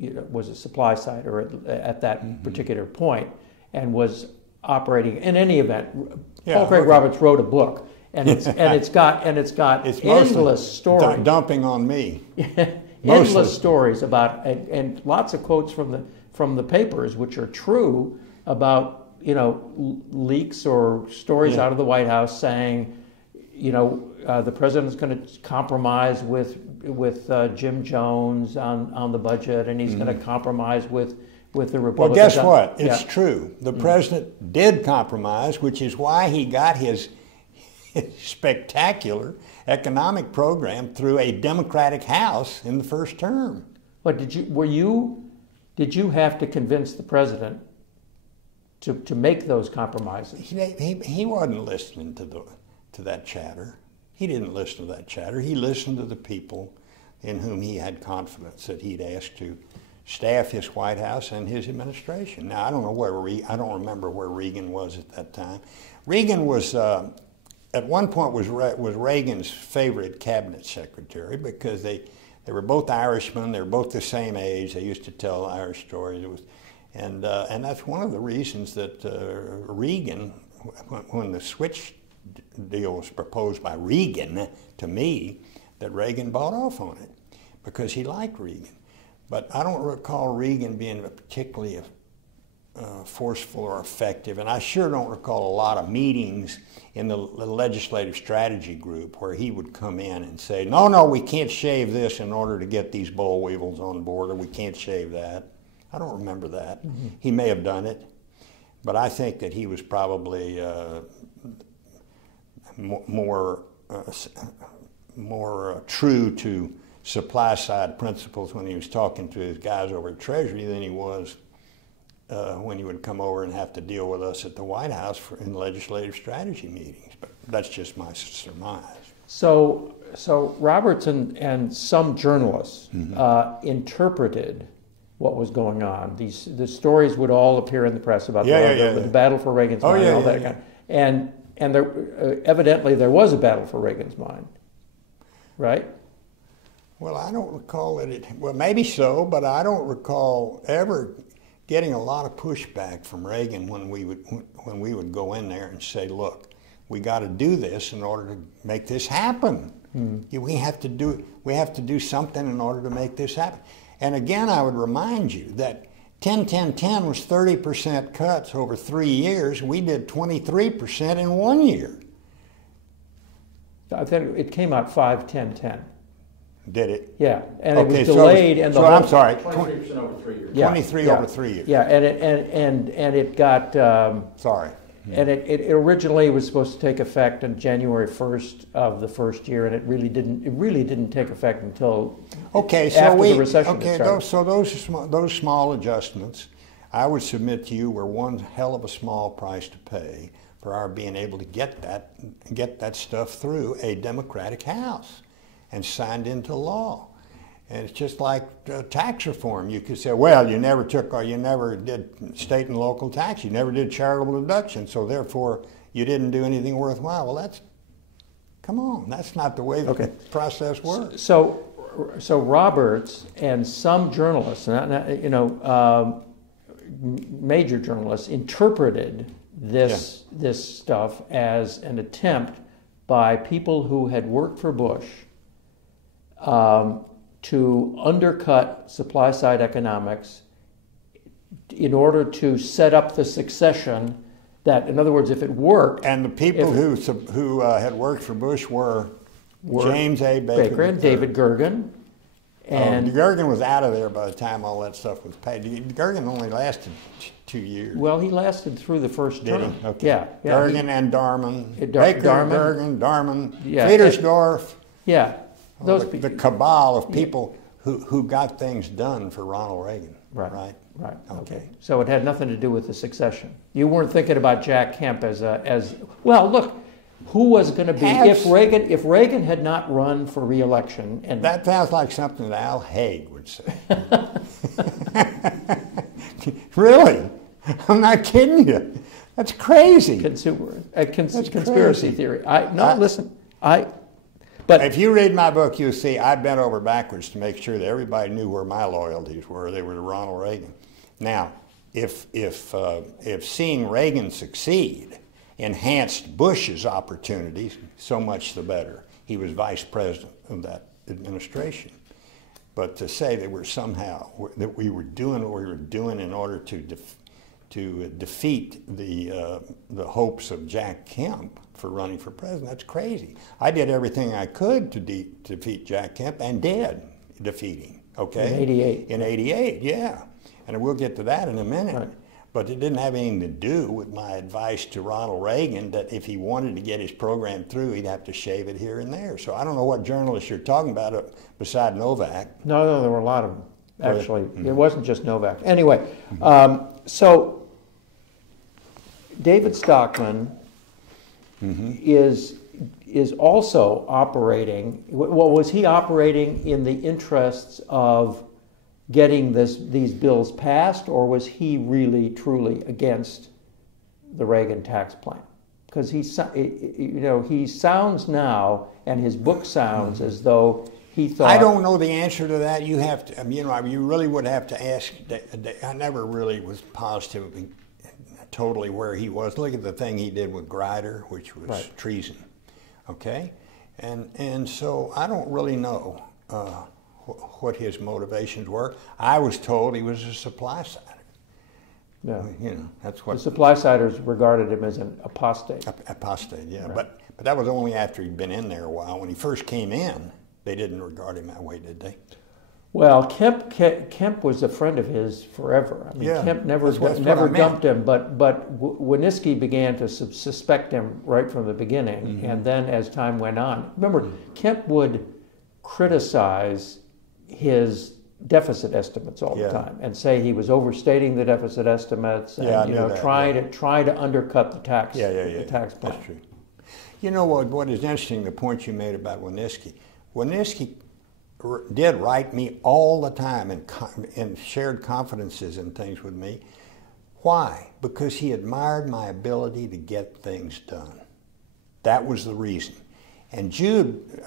a supply sider at that particular point, and was operating. In any event, Paul Craig Roberts wrote a book, and it's got endless stories dumping on me. Endless stories about and lots of quotes from the papers, which are true about leaks or stories out of the White House saying the president's going to compromise with Jim Jones on the budget, and he's going to compromise with the Republicans. Well, guess what? It's true. The president did compromise, which is why he got his spectacular economic program through a Democratic House in the first term. But did you have to convince the president to make those compromises? He wasn't listening to that chatter. He didn't listen to that chatter. He listened to the people in whom he had confidence that he'd asked to staff his White House and his administration. Now, I don't remember where Reagan was at that time. Reagan was, at one point, was Reagan's favorite cabinet secretary because they were both Irishmen. They were both the same age. They used to tell Irish stories. And that's one of the reasons that Reagan, when the switch deal was proposed by Reagan to me, that Reagan bought off on it because he liked Reagan. But I don't recall Reagan being particularly forceful or effective, and I sure don't recall a lot of meetings in the legislative strategy group where he would come in and say, no, we can't shave this in order to get these boll weevils on board, or we can't shave that. I don't remember that. Mm-hmm. He may have done it, but I think that he was probably more true to supply side principles when he was talking to his guys over at Treasury than he was when he would come over and have to deal with us at the White House in legislative strategy meetings. But that's just my surmise. So Roberts and some journalists interpreted what was going on. The stories would all appear in the press about the battle for Reagan's mind and all that kind of, and there, evidently there was a battle for Reagan's mind, right? Well, I don't recall well, maybe so, but I don't recall ever getting a lot of pushback from Reagan when we would go in there and say, look, we got to do this in order to make this happen. We have to do something in order to make this happen. And again, I would remind you that 10-10-10 was 30% cuts over 3 years. We did 23% in 1 year. I think it came out 5-10-10. Did it? Yeah, and okay, it was delayed, and the whole, I'm sorry, 23% over 3 years. 23 over 3 years. Yeah, and it got sorry. And it originally was supposed to take effect on January 1st of the first year, and it really didn't take effect until after the recession started. So those small adjustments, I would submit to you, were one hell of a small price to pay for our being able to get that stuff through a Democratic House and signed into law. And it's just like tax reform. You could say, well, you never did state and local tax, you never did charitable deduction, so therefore you didn't do anything worthwhile. Well, come on, that's not the way the process works. So Roberts and some journalists, major journalists, interpreted this stuff as an attempt by people who had worked for Bush to undercut supply-side economics in order to set up the succession that, in other words, if it worked... And the people who had worked for Bush were James A. Baker and David Gergen. And Gergen was out of there by the time all that stuff was paid. Gergen only lasted 2 years. Well, he lasted through the first term. Did he? Okay. Yeah. Gergen and Darman. Baker, Gergen, Darman, yeah. Friedersdorf. Yeah. The cabal of people who got things done for Ronald Reagan. Right. Okay. So it had nothing to do with the succession. You weren't thinking about Jack Kemp as well. Look, who was going to be if Reagan had not run for re-election? And that sounds like something that Al Haig would say. Really, I'm not kidding you. That's crazy. Conspiracy theory. Listen. But if you read my book, you'll see I bent over backwards to make sure that everybody knew where my loyalties were. They were to Ronald Reagan. Now, if seeing Reagan succeed enhanced Bush's opportunities, so much the better. He was vice president of that administration. But to say that we were doing what we were doing in order to defeat the hopes of Jack Kemp for running for president. That's crazy. I did everything I could to defeat Jack Kemp, and did defeat him. Okay. In '88. In '88, yeah. And we'll get to that in a minute. Right. But it didn't have anything to do with my advice to Ronald Reagan that if he wanted to get his program through, he'd have to shave it here and there. So I don't know what journalists you're talking about beside Novak. No, there were a lot of them. Actually, Mm-hmm. it wasn't just Novak. Anyway, so David Stockman is also operating. Well, was he operating in the interests of getting these bills passed, or was he really truly against the Reagan tax plan? Because he sounds now, and his book sounds as though he thought. I don't know the answer to that. You have to, you really would have to ask. I never really was positive totally where he was. Look at the thing he did with Grider, which was treason. Okay, and so I don't really know what his motivations were. I was told he was a supply sider. Yeah. That's what the supply siders regarded him as an apostate. Apostate, yeah. Right. But that was only after he'd been in there a while. When he first came in, they didn't regard him that way, did they? Well, Kemp was a friend of his forever. I mean, Yeah, Kemp never dumped him, but Winitsky began to suspect him right from the beginning, and then as time went on, remember, Kemp would criticize his deficit estimates all the time and say he was overstating the deficit estimates and try to undercut the tax the tax plan. That's true. You know what is interesting, the point you made about Winitsky. Winitsky did write me all the time and shared confidences and things with me. Why? Because he admired my ability to get things done. That was the reason. And Jude,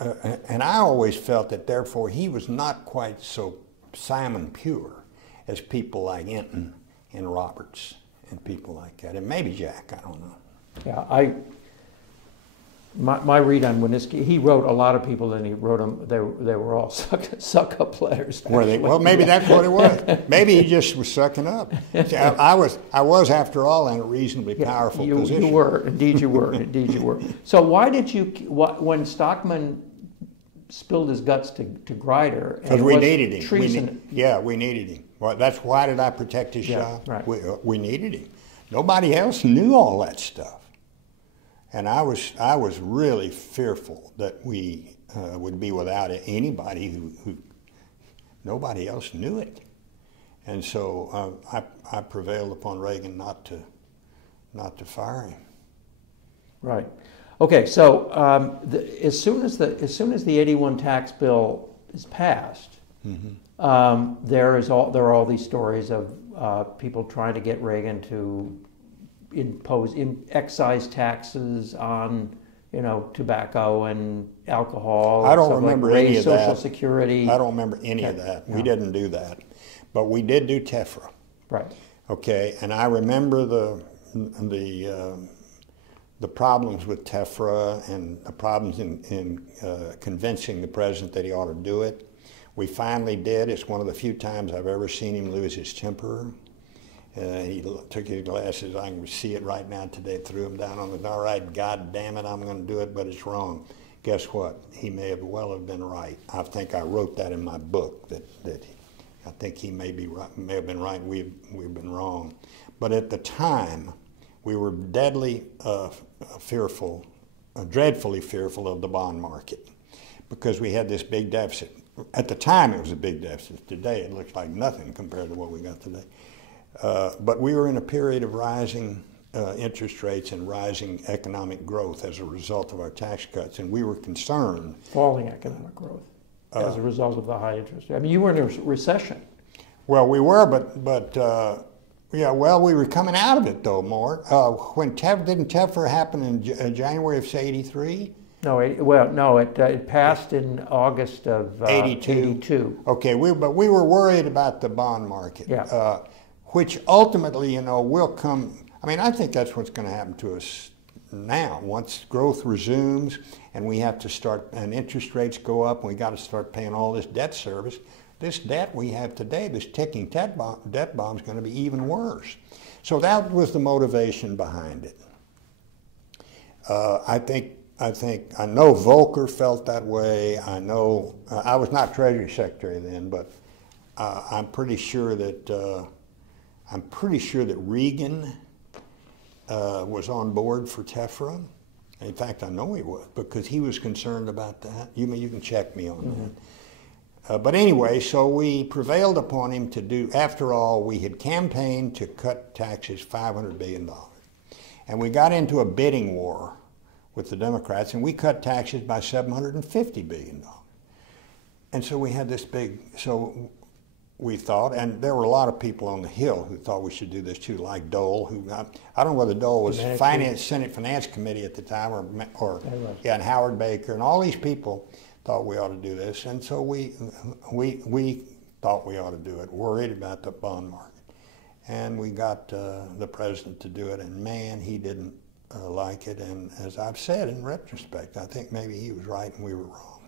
and I always felt that therefore he was not quite so Simon pure as people like Enton and Roberts and people like that. And maybe Jack, I don't know. Yeah, my read on Winitsky, he wrote a lot of people, and he wrote them. They were all suck up letters. Were they? Well, maybe that's what it was. Maybe he just was sucking up. See, I was after all in a reasonably powerful position. You were, indeed you were, indeed you were. So why did you, when Stockman spilled his guts to Grider? Because we needed him. Treason. We needed him. Well, that's why did I protect his shop? Right. We needed him. Nobody else knew all that stuff. And I was really fearful that we would be without anybody who nobody else knew it, and so I prevailed upon Reagan not to fire him. Right. Okay. So as soon as the '81 tax bill is passed, there are all these stories of people trying to get Reagan to impose excise taxes on, tobacco and alcohol. I don't remember any of that. Social Security. I don't remember any of that. No. We didn't do that, but we did do TEFRA. Right. Okay, and I remember the problems with TEFRA and the problems in convincing the president that he ought to do it. We finally did. It's one of the few times I've ever seen him lose his temper. He took his glasses, I can see it right now today, threw them down on the, all right, God damn it, I'm going to do it, but it's wrong. Guess what? He may have been right. I think I wrote that in my book, that I think he may have been right, we've been wrong. But at the time, we were deadly fearful, dreadfully fearful of the bond market because we had this big deficit. At the time, it was a big deficit. Today, it looks like nothing compared to what we got today. But we were in a period of rising interest rates and rising economic growth as a result of our tax cuts, and we were concerned. Falling economic growth as a result of the high interest. I mean, you were in a recession. Well, we were, but yeah, well, we were coming out of it though, more. When didn't TEFRA happen in January of say '83? No, it passed in August of '82. Okay, but we were worried about the bond market. Yeah. Which ultimately, will come. I mean, I think that's what's going to happen to us now. Once growth resumes and we have to start, and interest rates go up, and we got to start paying all this debt service, this debt we have today, this ticking debt bomb is going to be even worse. So that was the motivation behind it. I know Volcker felt that way. I know I was not Treasury Secretary then, but I'm pretty sure that Reagan was on board for TEFRA. In fact, I know he was because he was concerned about that. You can check me on that. But anyway, so we prevailed upon him to do. After all, we had campaigned to cut taxes $500 billion, and we got into a bidding war with the Democrats, and we cut taxes by $750 billion. And so we had this big, so we thought, and there were a lot of people on the Hill who thought we should do this too, like Dole, who, I don't know whether Dole was Senate Finance Committee at the time, and Howard Baker, and all these people thought we ought to do this. And so we thought we ought to do it, worried about the bond market. And we got the president to do it, and man, he didn't like it, and as I've said in retrospect, I think maybe he was right and we were wrong.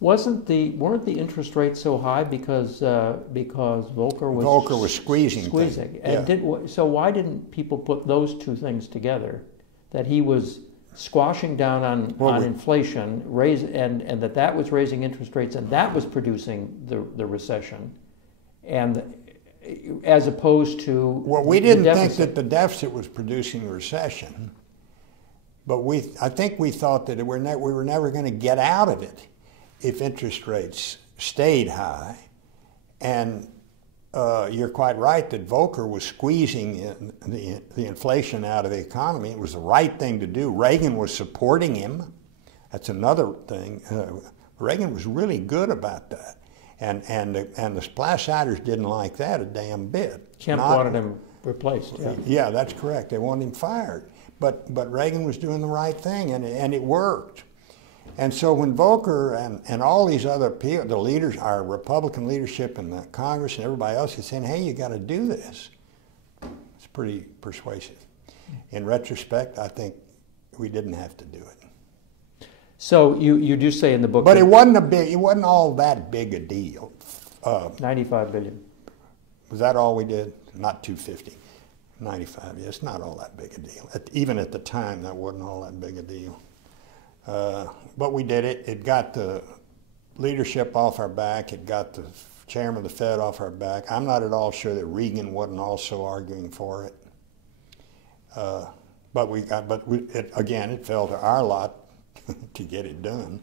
Weren't the interest rates so high because Volcker was squeezing? And yeah. So why didn't people put those two things together? That he was squashing down on inflation, and that was raising interest rates, and that was producing the recession, and as opposed to we didn't think that the deficit was producing the recession. But I think we thought that we were never going to get out of it if interest rates stayed high. And you're quite right that Volcker was squeezing the inflation out of the economy. It was the right thing to do. Reagan was supporting him. That's another thing. Reagan was really good about that. And the splash-siders didn't like that a damn bit. Kemp wanted him replaced. Yeah, that's correct. They wanted him fired. But Reagan was doing the right thing, and it worked. And so when Volcker and all these other people, the leaders, our Republican leadership in the Congress and everybody else is saying, hey, you got to do this. It's pretty persuasive. In retrospect, I think we didn't have to do it. So you do say in the book, but it wasn't all that big a deal. $95 billion. Was that all we did? Not 250. 95, yeah, it's not all that big a deal. Even at the time, that wasn't all that big a deal. But we did it. It got the leadership off our back. It got the chairman of the Fed off our back. I'm not at all sure that Reagan wasn't also arguing for it. Again, it fell to our lot to get it done.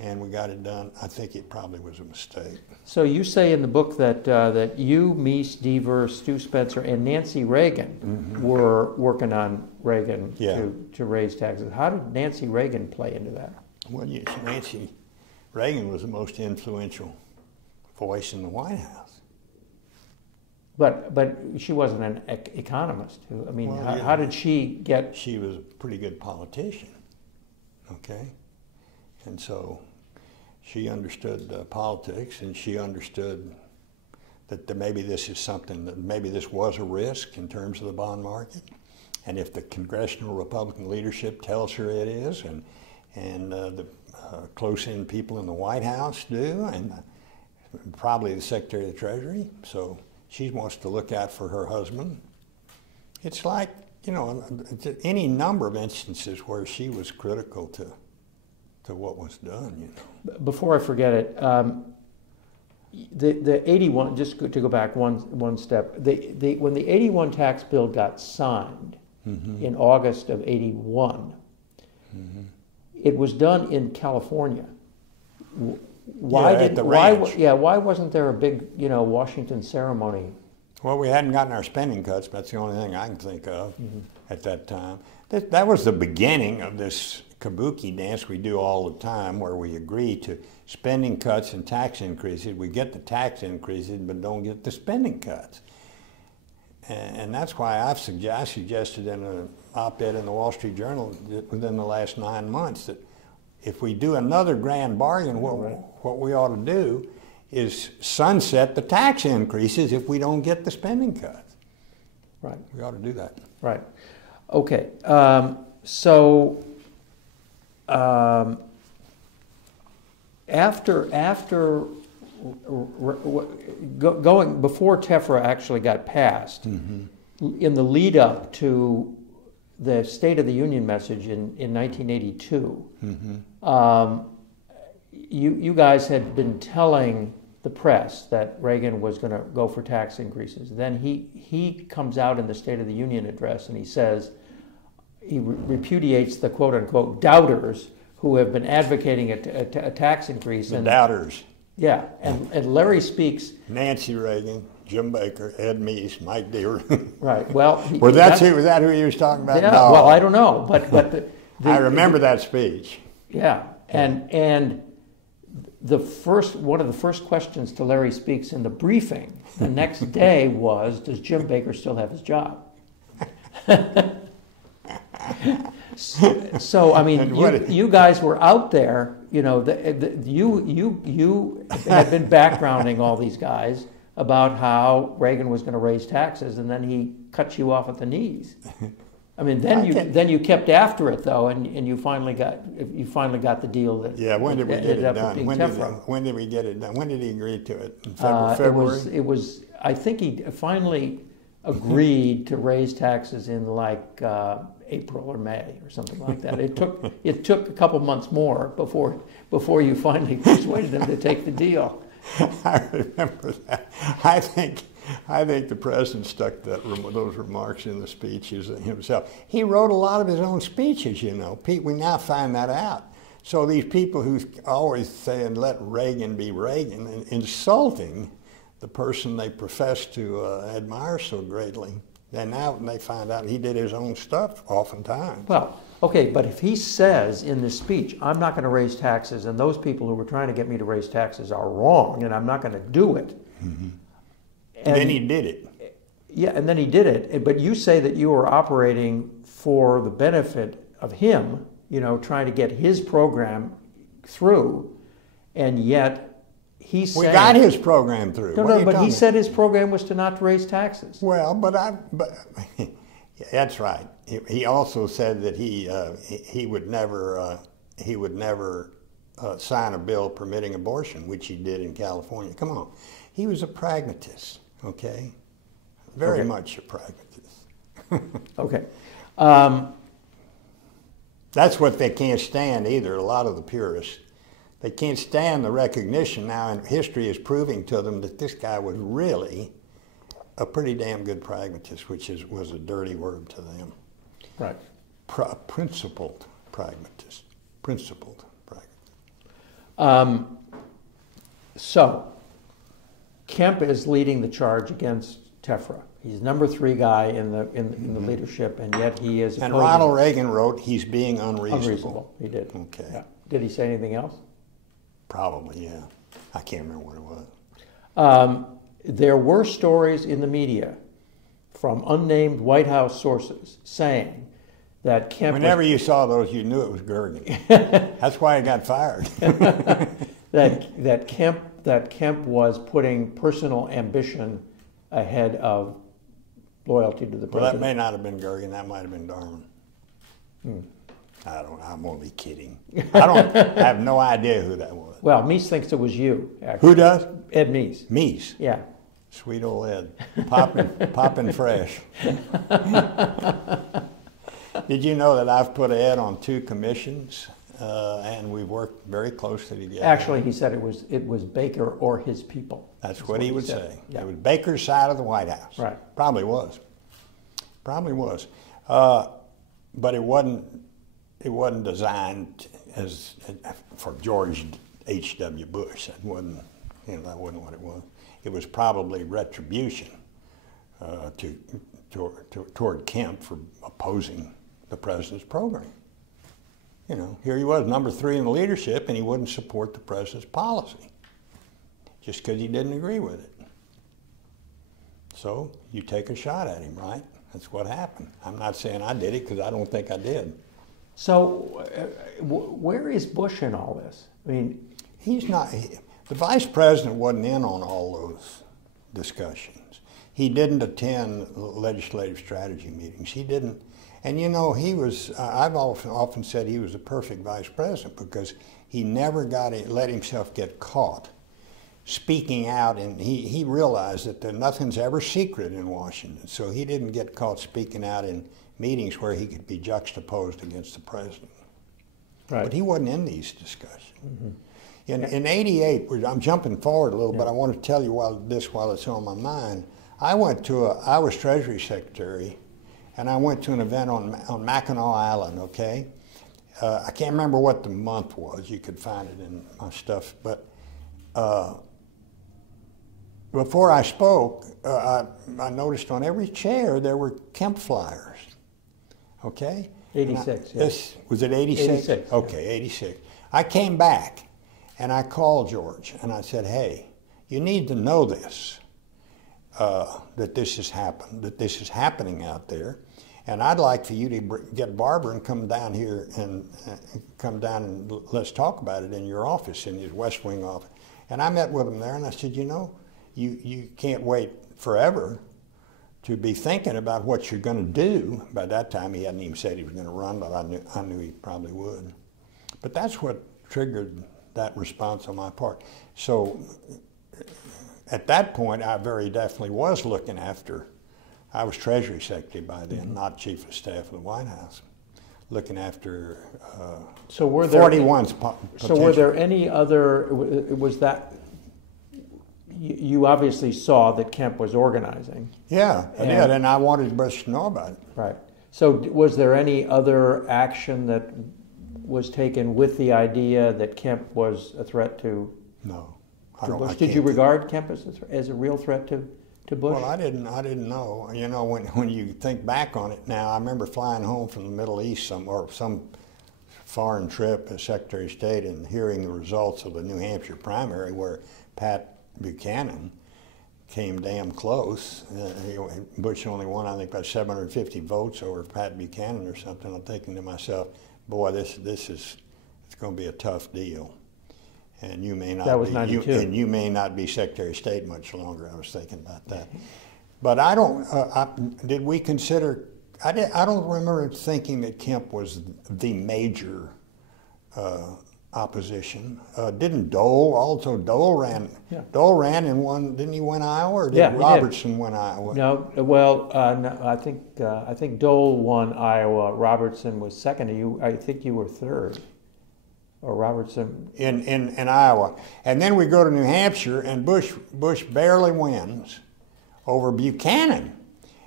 And we got it done. I think it probably was a mistake. So you say in the book that you, Meese, Deaver, Stu Spencer, and Nancy Reagan were working on Reagan to raise taxes. How did Nancy Reagan play into that? Well, Nancy Reagan was the most influential voice in the White House. But she wasn't an economist. I mean, how did she get? She was a pretty good politician. Okay. And so she understood politics, and she understood that maybe this is something, that maybe this was a risk in terms of the bond market. And if the congressional Republican leadership tells her it is, and the close-in people in the White House do, and probably the Secretary of the Treasury, so she wants to look out for her husband. It's like, any number of instances where she was critical to what was done, Before I forget it, the 81, just to go back one step, when the 81 tax bill got signed in August of 81, it was done in California. Why wasn't there a big, Washington ceremony? Well, we hadn't gotten our spending cuts. That's the only thing I can think of at that time. That was the beginning of this kabuki dance we do all the time, where we agree to spending cuts and tax increases. We get the tax increases, but don't get the spending cuts. And that's why I suggested in an op-ed in the Wall Street Journal within the last 9 months that if we do another grand bargain, what we ought to do is sunset the tax increases if we don't get the spending cuts. Right. We ought to do that. Right. Okay. After going before TEFRA actually got passed, in the lead up to the State of the Union message in 1982, you guys had been telling the press that Reagan was going to go for tax increases. Then he comes out in the State of the Union address and he says, he repudiates the quote-unquote doubters who have been advocating a tax increase. The doubters. Yeah, and Larry speaks. Nancy Reagan, Jim Baker, Ed Meese, Mike Deaver. Right. Well, was that who he was talking about? Yeah. No. Well, I don't know, but I remember that speech. Yeah, and one of the first questions to Larry Speaks in the briefing the next day was, "Does Jim Baker still have his job?" So I mean, you guys were out there. You know, you had been backgrounding all these guys about how Reagan was going to raise taxes, and then he cut you off at the knees. I mean, then you kept after it though, and you finally got the deal that. Yeah, when did we get it done? When did we get it done? When did he agree to it? In February. It was. I think he finally agreed to raise taxes in like April or May or something like that. It took a couple months more before you finally persuaded him to take the deal. I remember that. I think the president stuck those remarks in the speeches himself. He wrote a lot of his own speeches, you know. Pete, we now find that out. So these people who always saying let Reagan be Reagan and insulting the person they profess to admire so greatly, and now they find out he did his own stuff oftentimes. Well, okay, but if he says in this speech, I'm not going to raise taxes, and those people who were trying to get me to raise taxes are wrong, and I'm not going to do it. Mm-hmm. And then he did it. Yeah, and then he did it. But you say that you were operating for the benefit of him, you know, trying to get his program through, and yet he's saying... We got his program through. No, but he said his program was to not raise taxes. Well, but yeah, that's right. He also said that he would never sign a bill permitting abortion, which he did in California. Come on. He was a pragmatist, okay? Very much a pragmatist. Okay. That's what they can't stand either, a lot of the purists. They can't stand the recognition now, and history is proving to them that this guy was really a pretty damn good pragmatist, which was a dirty word to them. Right. Principled pragmatist. Principled pragmatist. So, Kemp is leading the charge against TEFRA. He's number 3 guy in the leadership, and yet he is. And Ronald Reagan wrote, "He's being unreasonable." Unreasonable. He did. Okay. Yeah. Did he say anything else? Probably, yeah. I can't remember what it was. There were stories in the media from unnamed White House sources saying that Kemp. Whenever you saw those, you knew it was Gergen. That's why he got fired. that Kemp was putting personal ambition ahead of loyalty to the president. Well, that may not have been Gergen. That might have been Darman. I'm only kidding. I have no idea who that was. Well, Meese thinks it was you, actually. Who does? Ed Meese. Meese? Yeah. Sweet old Ed. Popping fresh. Did you know that I've put Ed on 2 commissions, and we've worked very closely together? Actually, he said it was Baker or his people. That's what he would say. Yeah. It was Baker's side of the White House. Right. Probably was. But it wasn't designed as for George H.W. Bush. That wasn't what it was. It was probably retribution toward Kemp for opposing the president's program. You know, here he was, number 3 in the leadership, and he wouldn't support the president's policy just because he didn't agree with it. So you take a shot at him, right? That's what happened. I'm not saying I did it because I don't think I did. So where is Bush in all this? I mean, he's not. The vice president wasn't in on all those discussions. He didn't attend legislative strategy meetings. He didn't. And you know, he was. I've often said he was a perfect vice president because he never let himself get caught speaking out, and he realized that nothing's ever secret in Washington, so he didn't get caught speaking out in meetings where he could be juxtaposed against the president. Right. But he wasn't in these discussions. Mm-hmm. In '88, I'm jumping forward a little, but I want to tell you while it's on my mind. I was Treasury Secretary, and I went to an event on Mackinac Island, okay? I can't remember what the month was. You could find it in my stuff. But before I spoke, I noticed on every chair there were Kemp flyers, okay? 86, yes. Was it 86? 86. Okay, 86. I came back, and I called George, and I said, hey, you need to know this, that this has happened, that this is happening out there. And I'd like for you to get Barbara and come down here and let's talk about it in your office, in his West Wing office. And I met with him there, and I said, you know, you can't wait forever to be thinking about what you're going to do. By that time, he hadn't even said he was going to run, but I knew he probably would. But that's what triggered that response on my part. So at that point, I very definitely was looking after. I was Treasury Secretary by then, not Chief of Staff of the White House, looking after so were there 41's potential. So were there any other, was that, you obviously saw that Kemp was organizing. Yeah, I did, and I wanted Bush to know about it. Right. So was there any other action that was taken with the idea that Kemp was a threat to No. Bush? Did you regard Kemp as a real threat to Bush? Well, I didn't know. You know, when you think back on it now, I remember flying home from the Middle East some foreign trip as Secretary of State and hearing the results of the New Hampshire primary where Pat Buchanan came damn close. Bush only won, I think, about 750 votes over Pat Buchanan or something. I'm thinking to myself, boy, it's going to be a tough deal. And you may not. That was be, 92. And you may not be Secretary of State much longer. I was thinking about that, but I don't. Did we consider? I don't remember thinking that Kemp was the major opposition. Didn't Dole? Also, Dole ran. Yeah. Dole ran and won. Didn't he win Iowa? Or did Robertson win Iowa? No. Well, no, I think Dole won Iowa. Robertson was second. I think you were third. Or Robertson in Iowa, and then we go to New Hampshire, and Bush barely wins over Buchanan,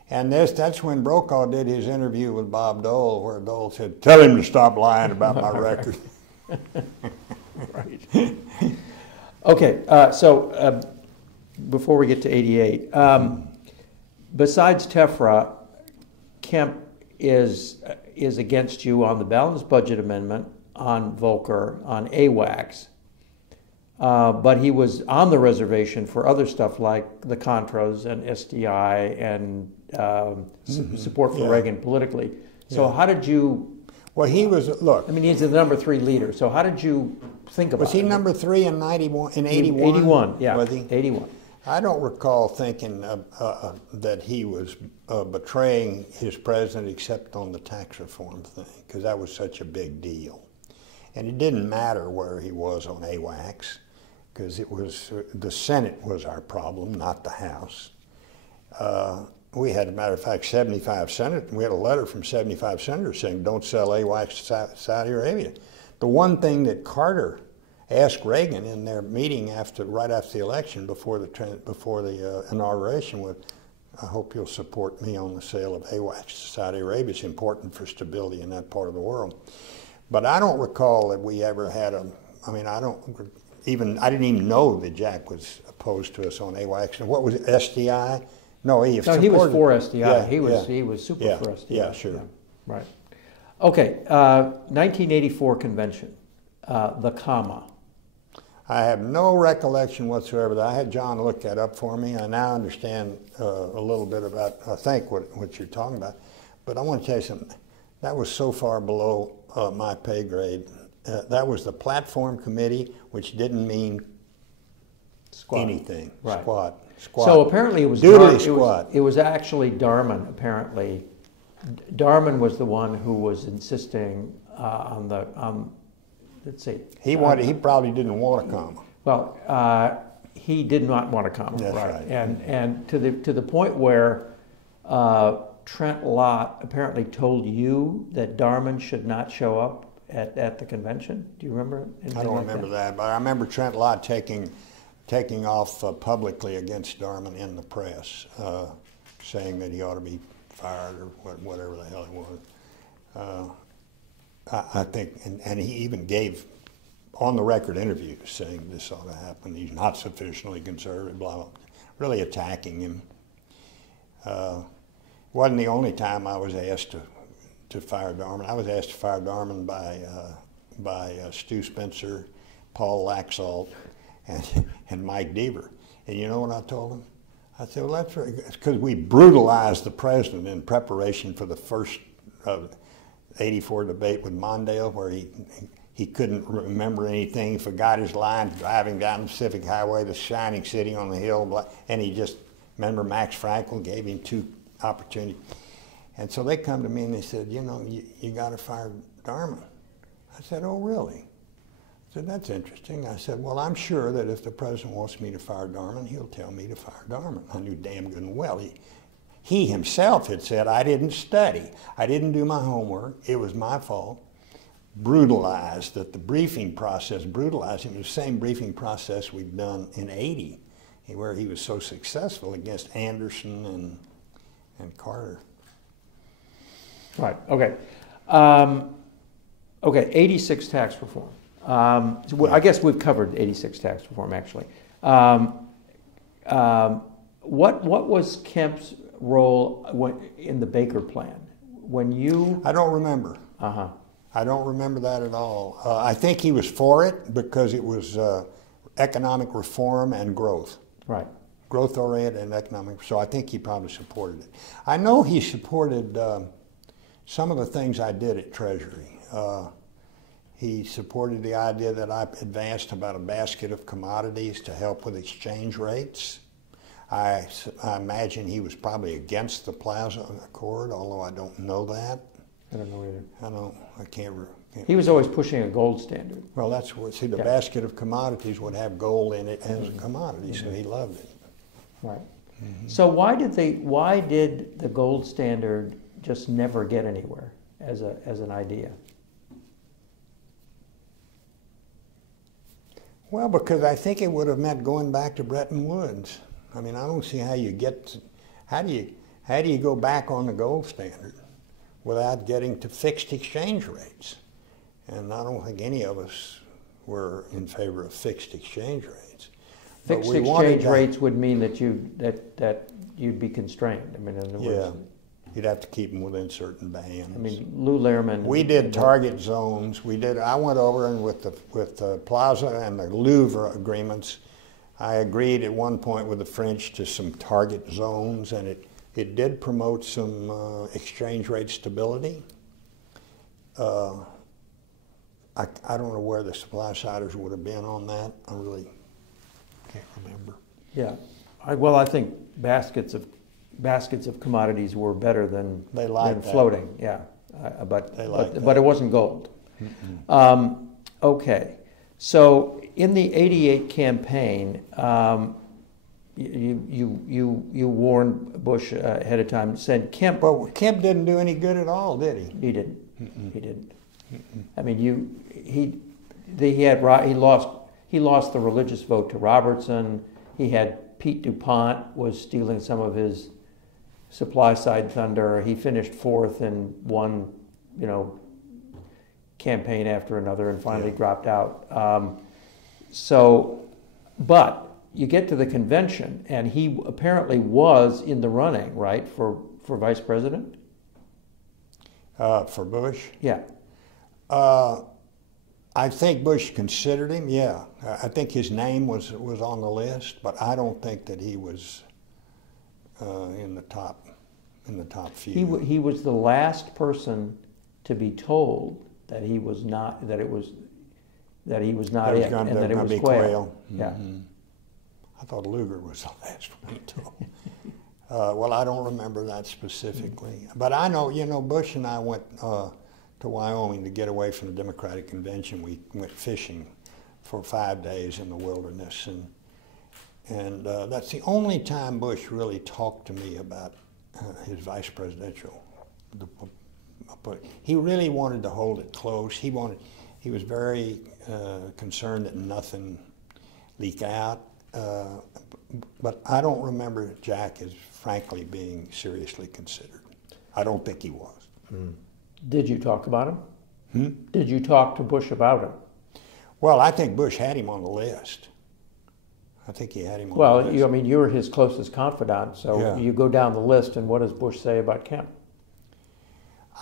and that's when Brokaw did his interview with Bob Dole, where Dole said, "Tell him to stop lying about my record." Right. Okay, so before we get to '88, besides TEFRA, Kemp is against you on the balanced budget amendment, on Volcker, on AWACS, but he was on the reservation for other stuff like the Contras and SDI and support for Reagan politically. So how did you... Well, he was, look... I mean, he's the number 3 leader, so how did you think about it? Was he number 3 in 91? In 81? 81, yeah, was he? 81. I don't recall thinking that he was betraying his president except on the tax reform thing, because that was such a big deal. And it didn't matter where he was on AWACS, because it was the Senate was our problem, not the House. We had, as a matter of fact, 75 senators. We had a letter from 75 senators saying, "Don't sell AWACS to Saudi Arabia." The one thing that Carter asked Reagan in their meeting right after the election, before the inauguration, was, "I hope you'll support me on the sale of AWACS to Saudi Arabia. It's important for stability in that part of the world." But I don't recall that we ever had I didn't even know that Jack was opposed to us on AWACS. And what was it, SDI? No, he was for SDI. Yeah, he was super for SDI. Yeah, sure. Yeah. Right. Okay, 1984 convention, the comma. I have no recollection whatsoever. I had John look that up for me. I now understand a little bit about, I think, what you're talking about. But I want to tell you something. That was so far below my pay grade. That was the platform committee, which didn't mean anything. Right. Squat. So apparently it was it was actually Darman. Apparently, Darman was the one who was insisting on. Let's see. He probably didn't want a comma. Well, he did not want to comment. That's right. And to the point where Trent Lott apparently told you that Darman should not show up at the convention. Do you remember anything I don't like remember that, but I remember Trent Lott taking off publicly against Darman in the press, saying that he ought to be fired or whatever the hell it was. I think, and he even gave on-the-record interviews saying this ought to happen. He's not sufficiently conservative, blah, blah, really attacking him. Wasn't the only time I was asked to fire Darman. I was asked to fire Darman by Stu Spencer, Paul Laxalt, and Mike Deaver. And you know what I told them? I said, well, that's because we brutalized the president in preparation for the first '84 debate with Mondale, where he couldn't remember anything. He forgot his line driving down the Pacific Highway, the shining city on the hill, and he just, remember Max Frankel gave him 2 opportunities. And so they come to me and they said, you know, you got to fire Darman. I said, oh, really? I said, that's interesting. I said, well, I'm sure that if the president wants me to fire Darman, he'll tell me to fire Darman. I knew damn good and well. He himself had said, I didn't study. I didn't do my homework. It was my fault. Brutalized, that the briefing process brutalized him. It was the same briefing process we'd done in '80, where he was so successful against Anderson and Carter. Right, okay. Okay, 86 tax reform. I guess we've covered 86 tax reform, actually. What was Kemp's role in the Baker plan? When you... I don't remember. Uh-huh. I don't remember that at all. I think he was for it because it was economic reform and growth. Right. Growth-oriented and economic, so I think he probably supported it. I know he supported some of the things I did at Treasury. He supported the idea that I advanced about a basket of commodities to help with exchange rates. I imagine he was probably against the Plaza Accord, although I don't know that. I don't know either. I can't. He was always pushing a gold standard. Well, that's what, see, the basket of commodities would have gold in it as a commodity, so he loved it. Right. So why did the gold standard just never get anywhere as an idea? Well, because I think it would have meant going back to Bretton Woods. I mean, I don't see how you how do you go back on the gold standard without getting to fixed exchange rates? And I don't think any of us were in favor of fixed exchange rates. Fixed exchange rates would mean that you'd be constrained. I mean, in other words, you'd have to keep them within certain bands. I mean, Lou Lehrman. We did target zones. I went over and with the Plaza and the Louvre agreements, I agreed at one point with the French to some target zones, and it did promote some exchange rate stability. I don't know where the supply-siders would have been on that. I really can't remember. Yeah, I think baskets of commodities were better than floating. Yeah, but it wasn't gold. Okay, so in the '88 campaign, you warned Bush ahead of time. Said Kemp. Well, Kemp didn't do any good at all, did he? He didn't. He didn't. I mean, he lost the religious vote to Robertson. He had Pete DuPont was stealing some of his supply side thunder. He finished 4th in one, campaign after another, and finally dropped out. But you get to the convention, and he apparently was in the running, right, for vice president. For Bush? Yeah. I think Bush considered him, yeah. I think his name was on the list, but I don't think that he was in the top few. He was the last person to be told that he was not, that he was not it, and that it was Quayle. Yeah. I thought Lugar was the last one told. Well, I don't remember that specifically, but I know, Bush and I went to Wyoming to get away from the Democratic convention. We went fishing for 5 days in the wilderness, And that's the only time Bush really talked to me about his vice presidential. He really wanted to hold it close. He was very concerned that nothing leak out. But I don't remember Jack as frankly being seriously considered. I don't think he was. Did you talk about him? Hmm? Did you talk to Bush about him? Well, I think Bush had him on the list. I think he had him on the list. Well, I mean, you were his closest confidant, so Yeah. you go down the list, and what does Bush say about Kemp?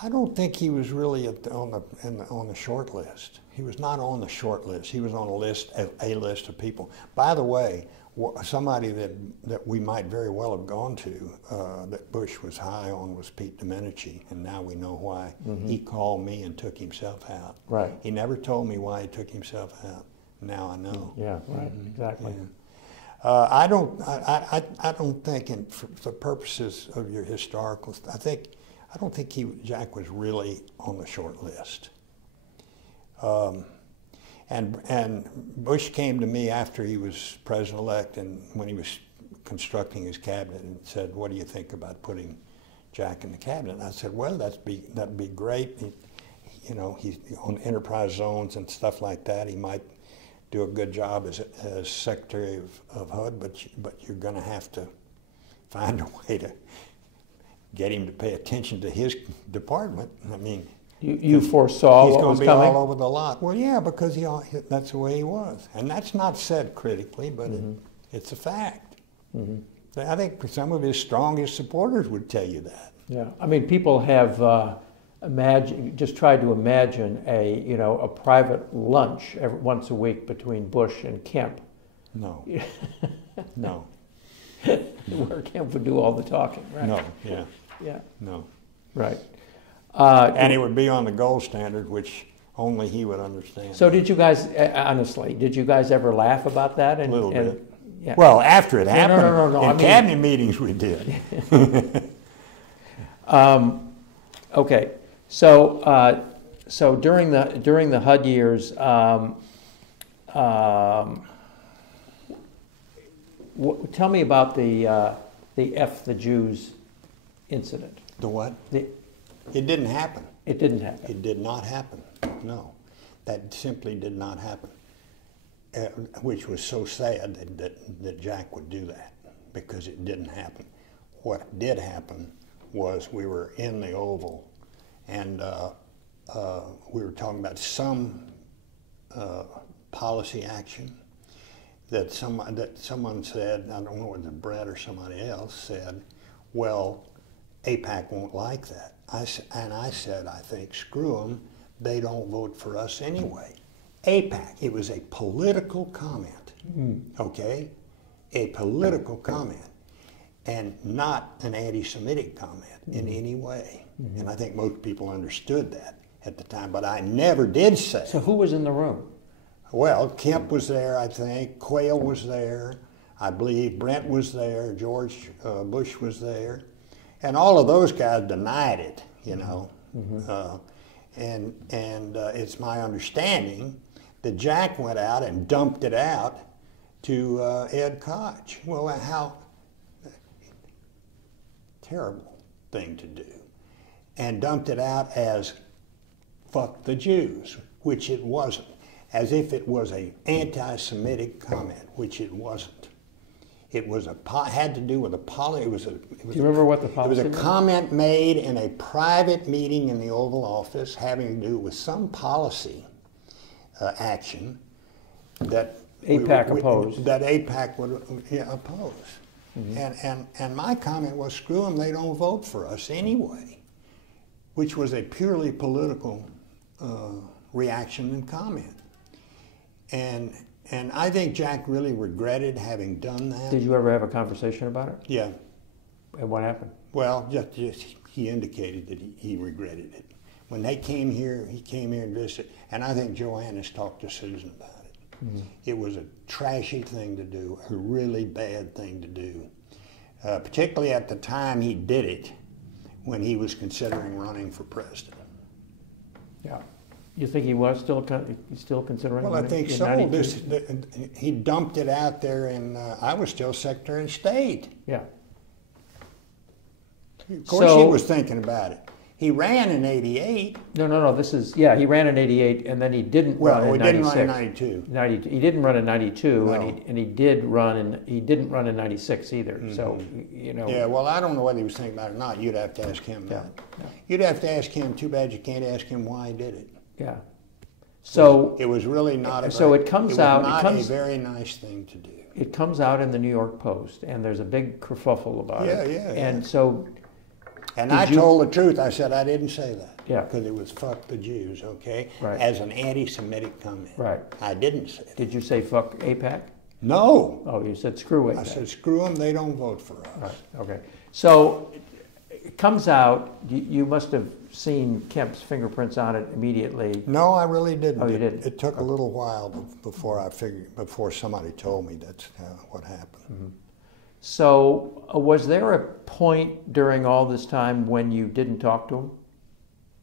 I don't think he was really on the short list. He was not on the short list. He was on a list of people. By the way, somebody that we might very well have gone to that Bush was high on was Pete Domenici, and now we know why. He called me and took himself out. Right. He never told me why he took himself out. Now I know. Yeah. Right. Exactly. Yeah. I don't think, for the purposes of your historical, I don't think Jack was really on the short list. And Bush came to me after he was president-elect, and when he was constructing his cabinet, and said, "What do you think about putting Jack in the cabinet?" And I said, "Well, that'd be great. He's on enterprise zones and stuff like that. He might do a good job as Secretary of HUD, but you're going to have to find a way to get him to pay attention to his department." I mean, you foresaw what was coming? He's going to be all over the lot. Well, yeah, because that's the way he was. And that's not said critically, but it's a fact. I think some of his strongest supporters would tell you that. Yeah, I mean, people have just tried to imagine a private lunch once a week between Bush and Kemp. No. No. Where Kemp would do all the talking, right? No, yeah. Yeah. No. Right. And it would be on the gold standard, which only he would understand. So did you guys, honestly, did you guys ever laugh about that? A little bit. Yeah. Well, after it happened, no, in cabinet meetings we did. Okay. So during the HUD years, tell me about the F the Jews incident. The what? It didn't happen. It didn't happen. It did not happen. No, that simply did not happen. Which was so sad that Jack would do that, because it didn't happen. What did happen was we were in the Oval, and we were talking about some policy action that someone said, I don't know whether Brett or somebody else said, well, AIPAC won't like that. And I said, I think, screw them, they don't vote for us anyway. AIPAC, it was a political comment, okay? A political comment, and not an anti-Semitic comment in any way. And I think most people understood that at the time, but I never did say. So who was in the room? Well, Kemp was there, I think. Quayle was there. I believe Brent was there. George Bush was there. And all of those guys denied it, and it's my understanding that Jack went out and dumped it out to Ed Koch. Well, how terrible thing to do. And dumped it out as fuck the Jews, which it wasn't. As if it was an anti-Semitic comment, which it wasn't. It was had to do with a policy. Do you remember what the policy was? It was a comment made in a private meeting in the Oval Office having to do with some policy action that AIPAC opposed. That AIPAC would oppose. And my comment was, screw them, they don't vote for us anyway, which was a purely political reaction and comment. And I think Jack really regretted having done that. Did you ever have a conversation about it? Yeah. And what happened? Well, just he indicated that he regretted it. When they came here, he came here and visited, and I think Joannis talked to Susan about it. It was a trashy thing to do, a really bad thing to do, particularly at the time he did it, when he was considering running for president. Yeah. You think he was still considering? Well, I running think in so. 92? He dumped it out there, and I was still Secretary of State. Yeah. Of course, he was thinking about it. He ran in '88. No. This is he ran in '88, and then he didn't run in '96. Well, he didn't run in '92. He didn't run in '92, No. and he didn't run in '96 either. Mm-hmm. So Yeah. Well, I don't know whether he was thinking about it or not. You'd have to ask him that. Yeah. You'd have to ask him. Too bad you can't ask him why he did it. Yeah. So it was really not a. So it comes out. Not it comes, a very nice thing to do. It comes out in the New York Post, and there's a big kerfuffle about it. Yeah. And so. And I told the truth. I said I didn't say that. Yeah. Because it was "fuck the Jews," okay? Right. As an anti-Semitic comment. Right. I didn't say it. Did you say "fuck AIPAC"? No. Oh, you said "screw AIPAC." I said screw them. They don't vote for us. Right. Okay. So it comes out. You must have seen Kemp's fingerprints on it immediately. No, I really didn't. Oh, you didn't? It took a little while before somebody told me that's what happened. Mm-hmm. So was there a point during all this time when you didn't talk to him?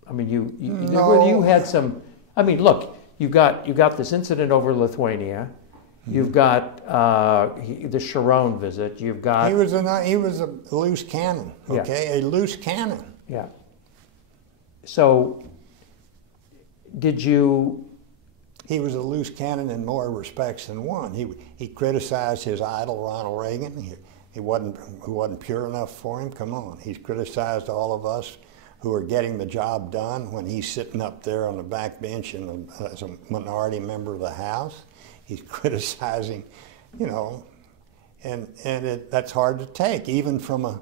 I mean, you had some. I mean, look, you got this incident over Lithuania. You've got the Sharon visit. You've got he was a loose cannon. Okay, a loose cannon. Yeah. So did you? He was a loose cannon in more respects than one. He criticized his idol Ronald Reagan. He wasn't pure enough for him. Come on, he's criticized all of us who are getting the job done when he's sitting up there on the back bench as a minority member of the House. He's criticizing, and that's hard to take, even from a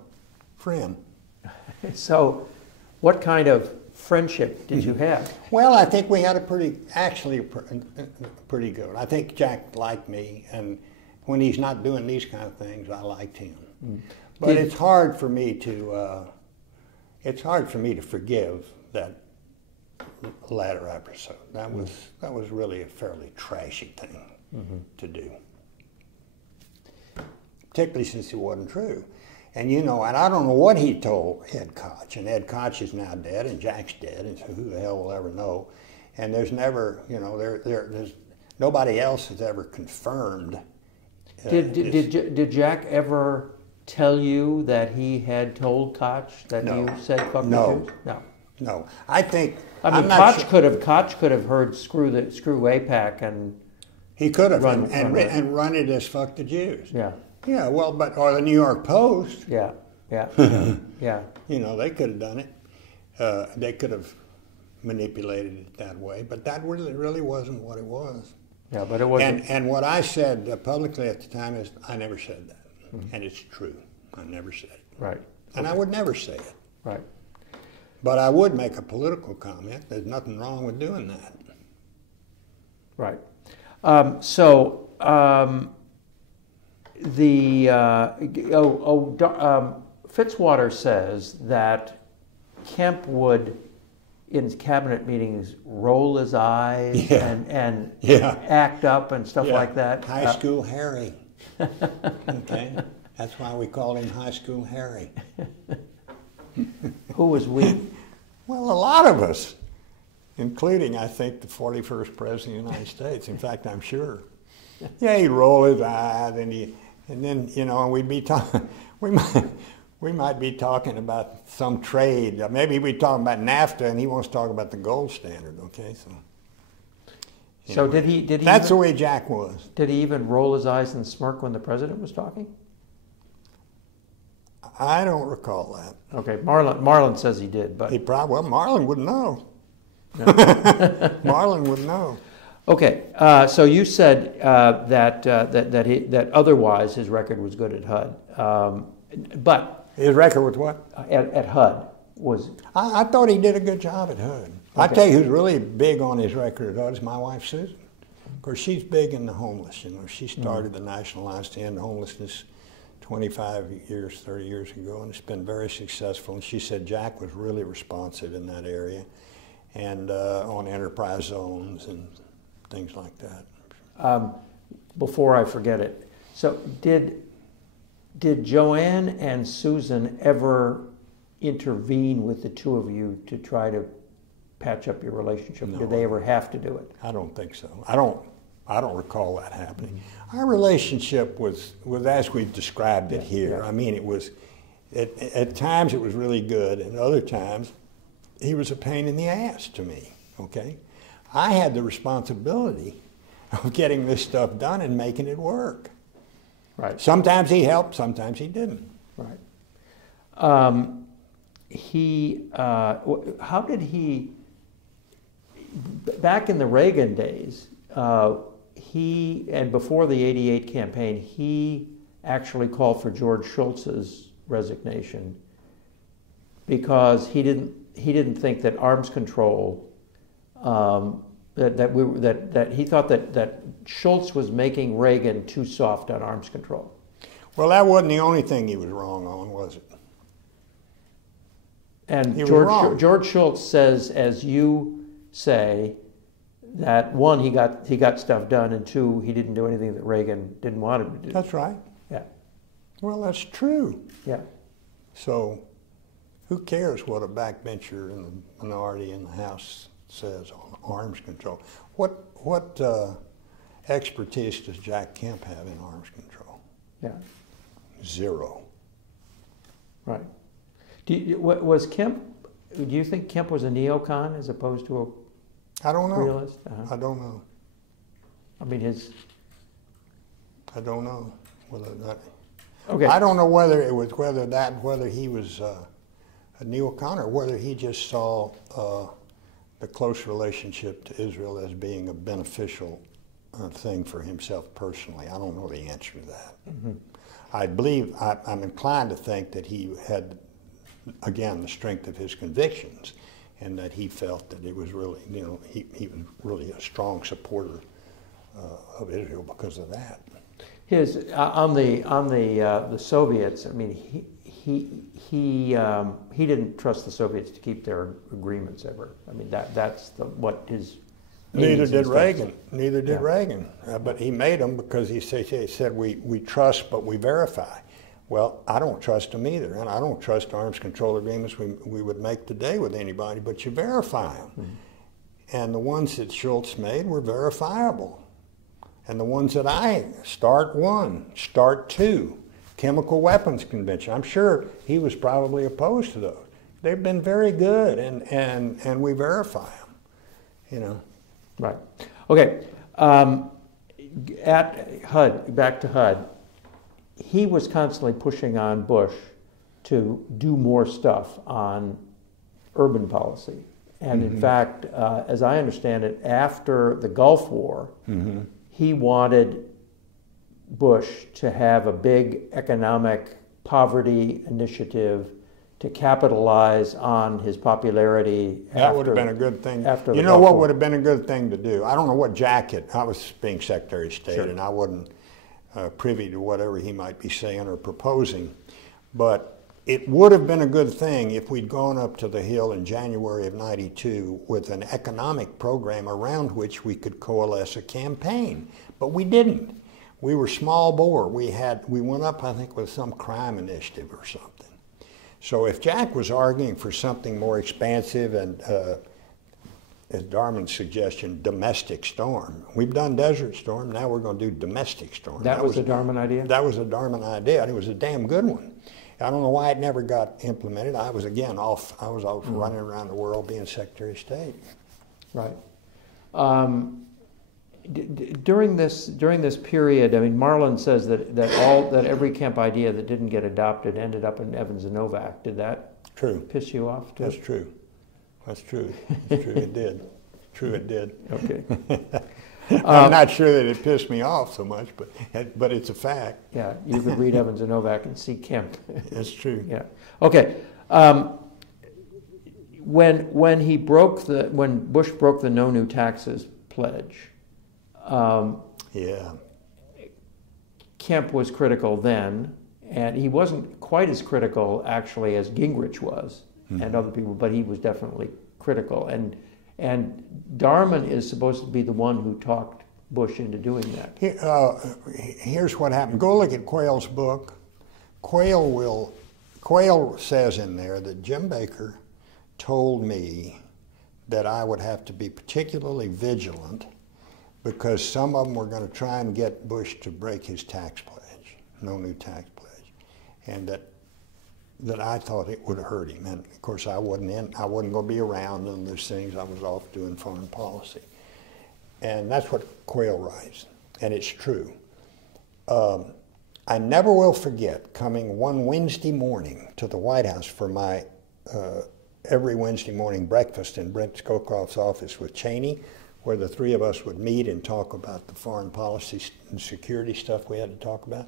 friend. So, what kind of friendship did you have? Well, I think we had pretty good. I think Jack liked me, and when he's not doing these kind of things, I liked him. But it's hard for me to forgive that latter episode. That was really a fairly trashy thing to do, particularly since it wasn't true. And and I don't know what he told Ed Koch, and Ed Koch is now dead, and Jack's dead, and so who the hell will ever know? And there's never, there's nobody else has ever confirmed. Did Jack ever tell you that he had told Koch that you said "fuck the Jews"? No. I think. I mean, Koch could have heard screw AIPAC and he could have run it as "fuck the Jews." Yeah. Yeah. Well, or the New York Post. Yeah. Yeah. Yeah. They could have done it. They could have manipulated it that way, but that really wasn't what it was. Yeah, but it wasn't. And what I said publicly at the time is, I never said that. And it's true. I never said it. Right. And I would never say it. Right. But I would make a political comment. There's nothing wrong with doing that. Right. Fitzwater says that Kemp would, in cabinet meetings, roll his eyes and act up and stuff like that. High School Harry. Okay, that's why we called him High School Harry. Who was we? Well, a lot of us, including, I think, the 41st President of the United States. In fact, I'm sure. Yeah, he'd roll his eyes, and then we'd be talking. We might be talking about some trade. Maybe we'd be talking about NAFTA, and he wants to talk about the gold standard. Okay, so did he? That's the way Jack was. Did he even roll his eyes and smirk when the president was talking? I don't recall that. Okay, Marlon says he did, but Marlon would know. No. Marlon would know. Okay, so you said that otherwise his record was good at HUD, but his record with what? At HUD was. I thought he did a good job at HUD. Okay. I tell you who's really big on his record at HUD is my wife Susan. Of course, she's big in the homeless. She started the National Alliance to End Homelessness 25 years, 30 years ago, and it's been very successful. And she said Jack was really responsive in that area, and on enterprise zones and things like that. Before I forget it, so did Joanne and Susan ever intervene with the two of you to try to patch up your relationship? No. Did they ever have to do it? I don't think so. I don't recall that happening. Our relationship was as we've described it here. Yeah. I mean, it was, at times it was really good, and other times he was a pain in the ass to me, okay? I had the responsibility of getting this stuff done and making it work. Right. Sometimes he helped, sometimes he didn't. Right. How did he, back in the Reagan days, and before the '88 campaign, he actually called for George Shultz's resignation because he didn't think that arms control, that he thought that Shultz was making Reagan too soft on arms control. Well, that wasn't the only thing he was wrong on, was it? And George Shultz says, as you say, that one, he got stuff done, and two, he didn't do anything that Reagan didn't want him to do. That's right. Yeah. Well, that's true. Yeah. So, who cares what a backbencher in the minority in the House says on arms control? What expertise does Jack Kemp have in arms control? Yeah. Zero. Right. Was Kemp? Do you think Kemp was a neocon as opposed to a I don't know. realist? I don't know. I mean, I don't know whether that. Okay. I don't know whether it was whether he was a neocon or whether he just saw the close relationship to Israel as being a beneficial thing for himself personally. I don't know the answer to that. Mm-hmm. I believe I'm inclined to think that he had, again, the strength of his convictions, and that he felt that it was really, he was really a strong supporter of Israel because of that. His on the Soviets. I mean, he didn't trust the Soviets to keep their agreements ever. I mean, that's what his. Neither did Reagan. Neither did Yeah. Reagan. But he made them because he said we trust but we verify. Well, I don't trust them either, and I don't trust arms control agreements we would make today with anybody, but you verify them. Mm-hmm. And the ones that Shultz made were verifiable. And the ones that START 1, START 2, Chemical Weapons Convention, I'm sure he was probably opposed to those. They've been very good, and we verify them, Right. Okay. At HUD, back to HUD, he was constantly pushing on Bush to do more stuff on urban policy. And in fact, as I understand it, after the Gulf War, he wanted Bush to have a big economic poverty initiative to capitalize on his popularity. That would have been a good thing. After what would have been a good thing to do? I don't know what I was being Secretary of State, Sure. and I wasn't privy to whatever he might be saying or proposing, but it would have been a good thing if we'd gone up to the Hill in January of '92 with an economic program around which we could coalesce a campaign, but we didn't. We were small bore. We went up, I think, with some crime initiative or something. So if Jack was arguing for something more expansive and, as Darman's suggestion, domestic storm. We've done Desert Storm, now we're going to do domestic storm. That was a Darman idea? That was a Darman idea, and it was a damn good one. I don't know why it never got implemented. I was off running around the world being Secretary of State. Right. During this period, I mean, Marlin says that every Kemp idea that didn't get adopted ended up in Evans and Novak. Did that piss you off too? That's true. That's true. That's true. It did. True, it did. Okay. I'm not sure that it pissed me off so much, but it's a fact. Yeah, you could read Evans and Novak and see Kemp. That's true. Yeah. Okay. When Bush broke the no new taxes pledge, Kemp was critical then, and he wasn't quite as critical actually as Gingrich was and other people, but he was definitely critical. And Darman is supposed to be the one who talked Bush into doing that. Here's what happened. Go look at Quayle's book. Quayle says in there that Jim Baker told me that I would have to be particularly vigilant because some of them were going to try and get Bush to break his tax pledge, no new tax pledge, and that I thought it would hurt him. And of course, I wasn't going to be around on those things. I was off doing foreign policy, and that's what Quayle writes, and it's true. I never will forget coming one Wednesday morning to the White House for my every Wednesday morning breakfast in Brent Scowcroft's office with Cheney, where the three of us would meet and talk about the foreign policy and security stuff we had to talk about.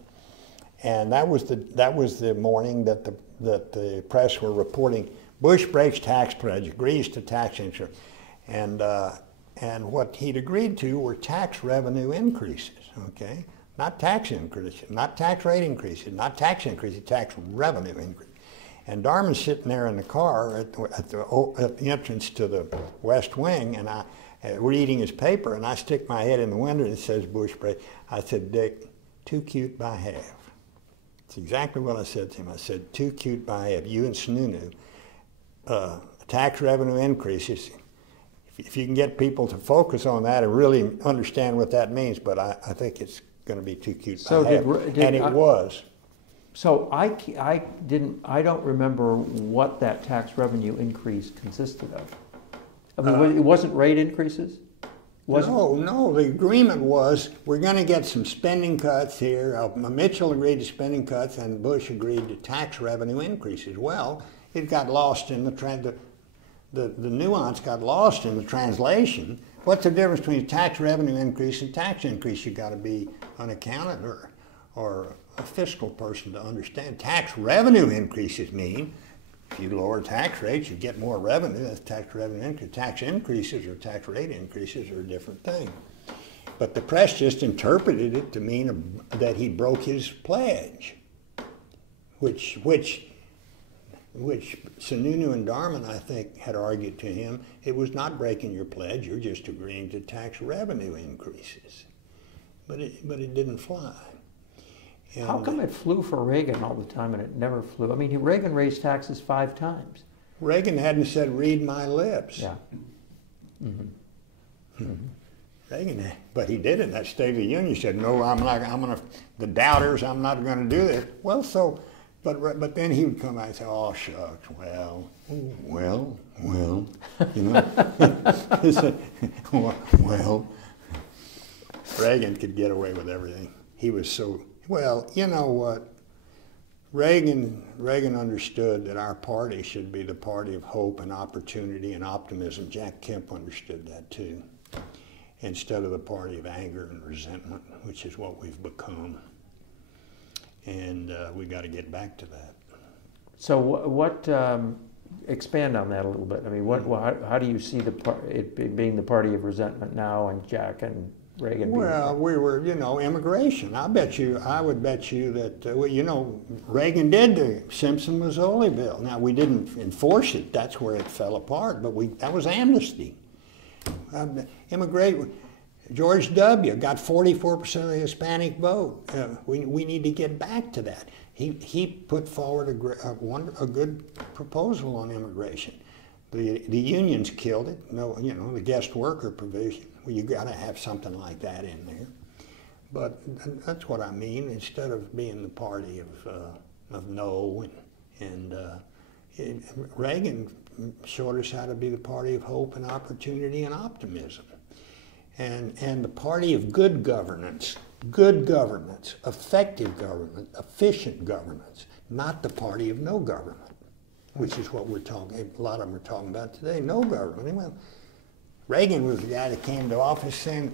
And that was the morning that the press were reporting Bush breaks tax pledge, agrees to tax insurance, and what he'd agreed to were tax revenue increases. Okay, not tax increases, not tax rate increases, not tax increases, tax revenue increases. And Darman's sitting there in the car at the entrance to the West Wing, and reading his paper, and I stick my head in the window and it says Bush break. I said, Dick, too cute by half. It's exactly what I said to him. I said, too cute by half. You and Sununu, tax revenue increases. If you can get people to focus on that and really understand what that means, but I think it's going to be too cute by half. And it was. So I don't remember what that tax revenue increase consisted of. I mean, it wasn't rate increases? No, the agreement was we're going to get some spending cuts here. Mitchell agreed to spending cuts and Bush agreed to tax revenue increases. Well, it got lost in the nuance got lost in the translation. What's the difference between a tax revenue increase and tax increase? You've got to be an accountant or a fiscal person to understand. Tax revenue increases mean if you lower tax rates, you get more revenue. That's tax revenue increase. Tax increases or tax rate increases are a different thing. But the press just interpreted it to mean that he broke his pledge, which Sununu and Darman, I think, had argued to him, it was not breaking your pledge, you're just agreeing to tax revenue increases. But it didn't fly. And how come it flew for Reagan all the time and it never flew? I mean, Reagan raised taxes 5 times. Reagan hadn't said, read my lips. Yeah. Mm-hmm. Mm-hmm. Reagan, but he did it in that State of the Union. He said, no, the doubters, I'm not going to do this. Well, but then he would come out and say, oh, shucks, well, you know. He said, well, Reagan could get away with everything. He was so, well, you know what? Reagan understood that our party should be the party of hope and opportunity and optimism. Jack Kemp understood that too, instead of the party of anger and resentment, which is what we've become. And we've got to get back to that. So what expand on that a little bit. I mean, how do you see it being the party of resentment now and Jack and Reagan? Well, we were, immigration. I would bet you that, Reagan did the Simpson-Mazzoli bill. Now, we didn't enforce it. That's where it fell apart. But that was amnesty. George W. got 44% of the Hispanic vote. We need to get back to that. He put forward a good proposal on immigration. The unions killed it. The guest worker provision. Well, you got to have something like that in there. But that's what I mean. Instead of being the party of no, Reagan showed us how to be the party of hope and opportunity and optimism. And the party of good governance, effective government, efficient governance, not the party of no government, which is what a lot of them are talking about today, no government. Well, Reagan was the guy that came to office saying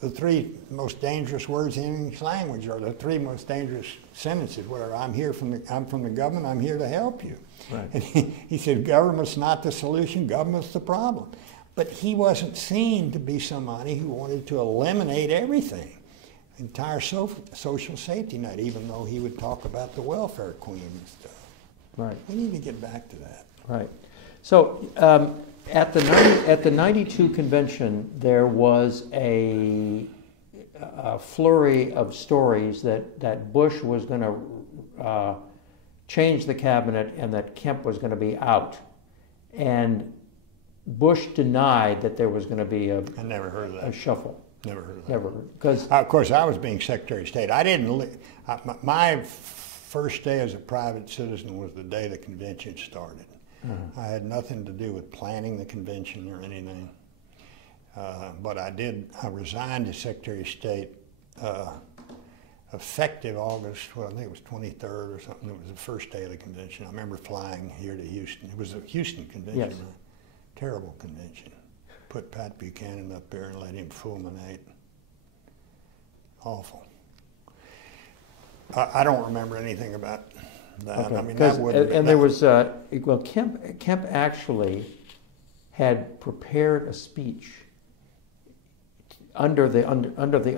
the 3 most dangerous words in English language, or the 3 most dangerous sentences, where I'm from the government, I'm here to help you. Right. And he said, government's not the solution, government's the problem. But he wasn't seen to be somebody who wanted to eliminate everything, entire social safety net, even though he would talk about the welfare queen and stuff. Right. We need to get back to that. Right. So at the 92 convention, there was a flurry of stories that Bush was going to change the cabinet and that Kemp was going to be out. And Bush denied that there was going to be I never heard of a that. shuffle. Never heard of that. Never heard. Because Of course, I was being Secretary of State. I didn't. My first day as a private citizen was the day the convention started. I had nothing to do with planning the convention or anything. But I resigned as Secretary of State effective August, well, I think it was 23rd or something. It was the first day of the convention. I remember flying here to Houston. It was a Houston convention, Yes. a terrible convention. Put Pat Buchanan up there and let him fulminate. Awful. I don't remember anything about that. okay. I mean, that wouldn't. And there was well, Kemp actually had prepared a speech under the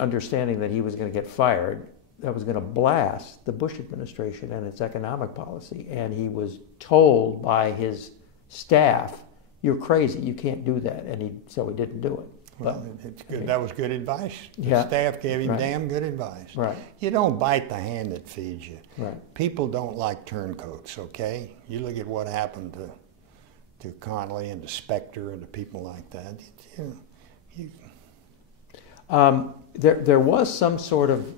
understanding that he was going to get fired, that was going to blast the Bush administration and its economic policy. And he was told by his staff, "You're crazy. You can't do that." And so he didn't do it. Well, it's good. That was good advice. The Yeah. staff gave him Right. damn good advice. Right. You don't bite the hand that feeds you. Right. People don't like turncoats, okay? You look at what happened to Connolly and to Specter and to people like that. There was some sort of,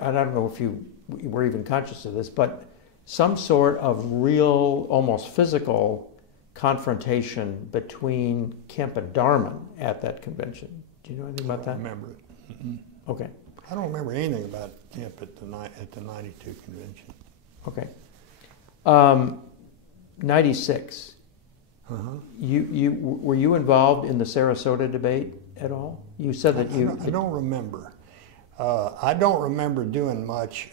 I don't know if you were even conscious of this, but some sort of real, almost physical confrontation between Kemp and Darman at that convention. Do you know anything about I that? don't remember it. Okay. I don't remember anything about Kemp at the 92 convention. Okay. 96. Were you involved in the Sarasota debate at all? You said that I don't remember. I don't remember doing much.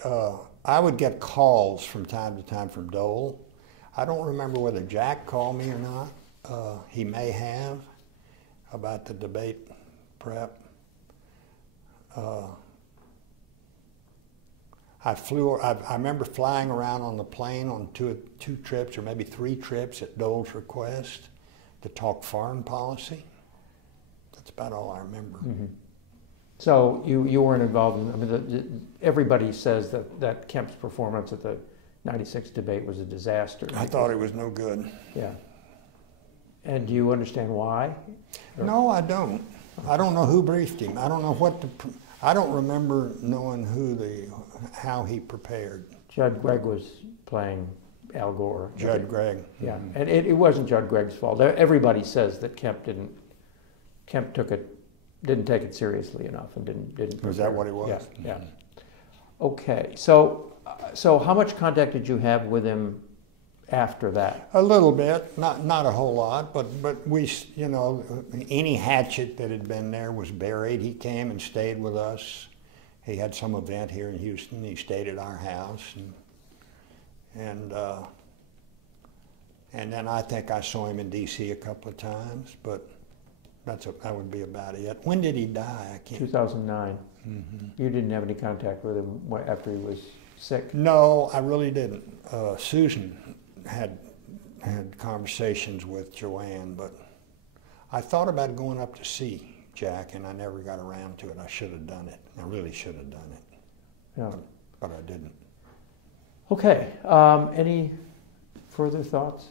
I would get calls from time to time from Dole. I don't remember whether Jack called me or not. He may have, about the debate prep. I remember flying around on the plane on two trips or maybe 3 trips at Dole's request to talk foreign policy. That's about all I remember. Mm-hmm. So you weren't involved in, I mean, everybody says that Kemp's performance at the 96 debate was a disaster. I thought it was no good. Yeah. And do you understand why? No, I don't. I don't know who briefed him. I don't know I don't remember knowing how he prepared. Judd Gregg was playing Al Gore. Judd Gregg. Yeah, and it wasn't Judd Gregg's fault. Everybody says that Kemp didn't take it seriously enough and didn't. Was that what it was? Yeah. Okay, so how much contact did you have with him after that? A little bit, not a whole lot, but we, any hatchet that had been there was buried. He came and stayed with us. He had some event here in Houston. He stayed at our house, and then I think I saw him in D.C. a couple of times, but that would be about it. When did he die? I can't. 2009. Mm-hmm. You didn't have any contact with him after he was sick? No, I really didn't. Susan had conversations with Joanne, but I thought about going up to see Jack, and I never got around to it. I should have done it. I really should have done it. Yeah. But I didn't. Okay. Any further thoughts?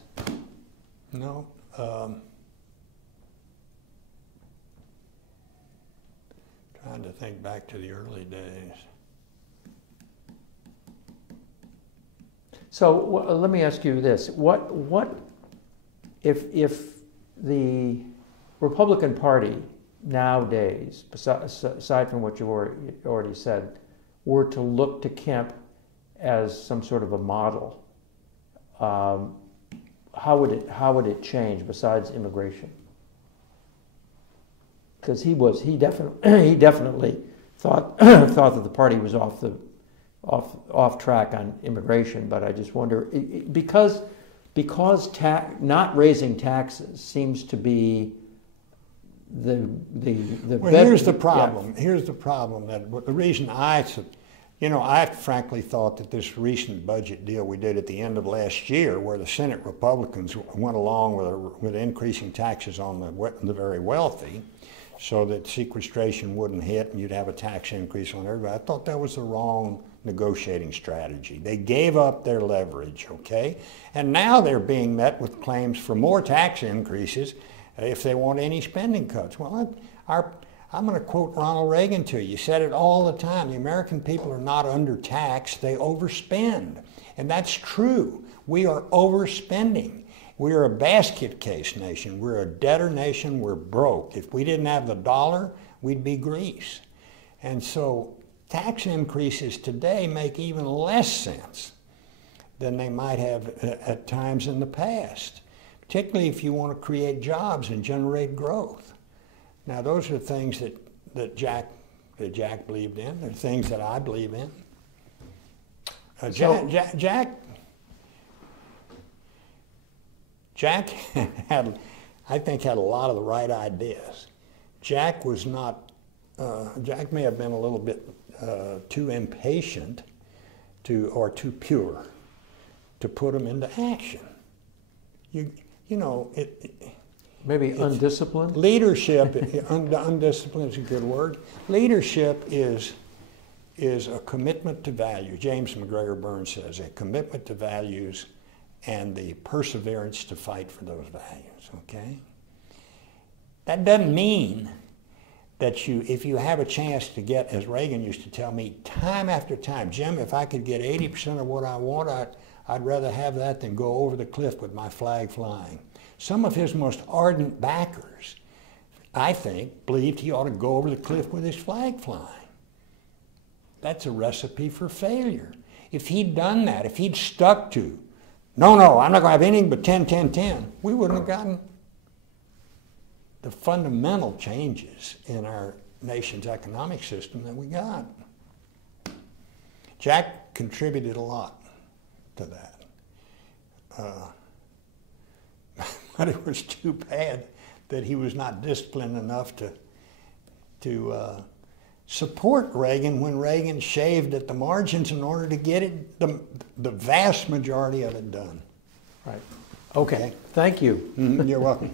No. Trying to think back to the early days. So let me ask you this: what if the Republican Party nowadays, aside from what you already said, were to look to Kemp as some sort of a model? How would it change besides immigration? Because he definitely thought that the party was off track on immigration, but I just wonder because not raising taxes seems to be the well, here's the problem. Yeah. Here's the problem the reason I frankly thought that this recent budget deal we did at the end of last year, where the Senate Republicans went along with increasing taxes on the very wealthy, so that sequestration wouldn't hit and you'd have a tax increase on everybody. I thought that was the wrong negotiating strategy. They gave up their leverage, okay? And now they're being met with claims for more tax increases if they want any spending cuts. Well, I'm going to quote Ronald Reagan to you. He said it all the time. The American people are not undertaxed, they overspend. And that's true. We are overspending. We are a basket case nation. We're a debtor nation. We're broke. If we didn't have the dollar, we'd be Greece. And so tax increases today make even less sense than they might have at times in the past, particularly if you want to create jobs and generate growth. Now, those are things that Jack believed in. They're things that I believe in. Jack had, I think, had a lot of the right ideas. Jack was not, Jack may have been a little bit too impatient or too pure to put them into action. You know, maybe undisciplined? Leadership, undisciplined is a good word. Leadership is a commitment to value. James McGregor Burns says, a commitment to values and the perseverance to fight for those values, okay? That doesn't mean that if you have a chance to get, as Reagan used to tell me time after time, Jim, if I could get 80% of what I want, I'd rather have that than go over the cliff with my flag flying. Some of his most ardent backers, I think, believed he ought to go over the cliff with his flag flying. That's a recipe for failure. If he'd done that, if he'd stuck to, no, I'm not going to have anything but 10, 10, 10, we wouldn't have gotten the fundamental changes in our nation's economic system that we got. Jack contributed a lot to that. But it was too bad that he was not disciplined enough to support Reagan when Reagan shaved at the margins in order to get it, the vast majority of it done. Right. Okay. Thank you. You're welcome.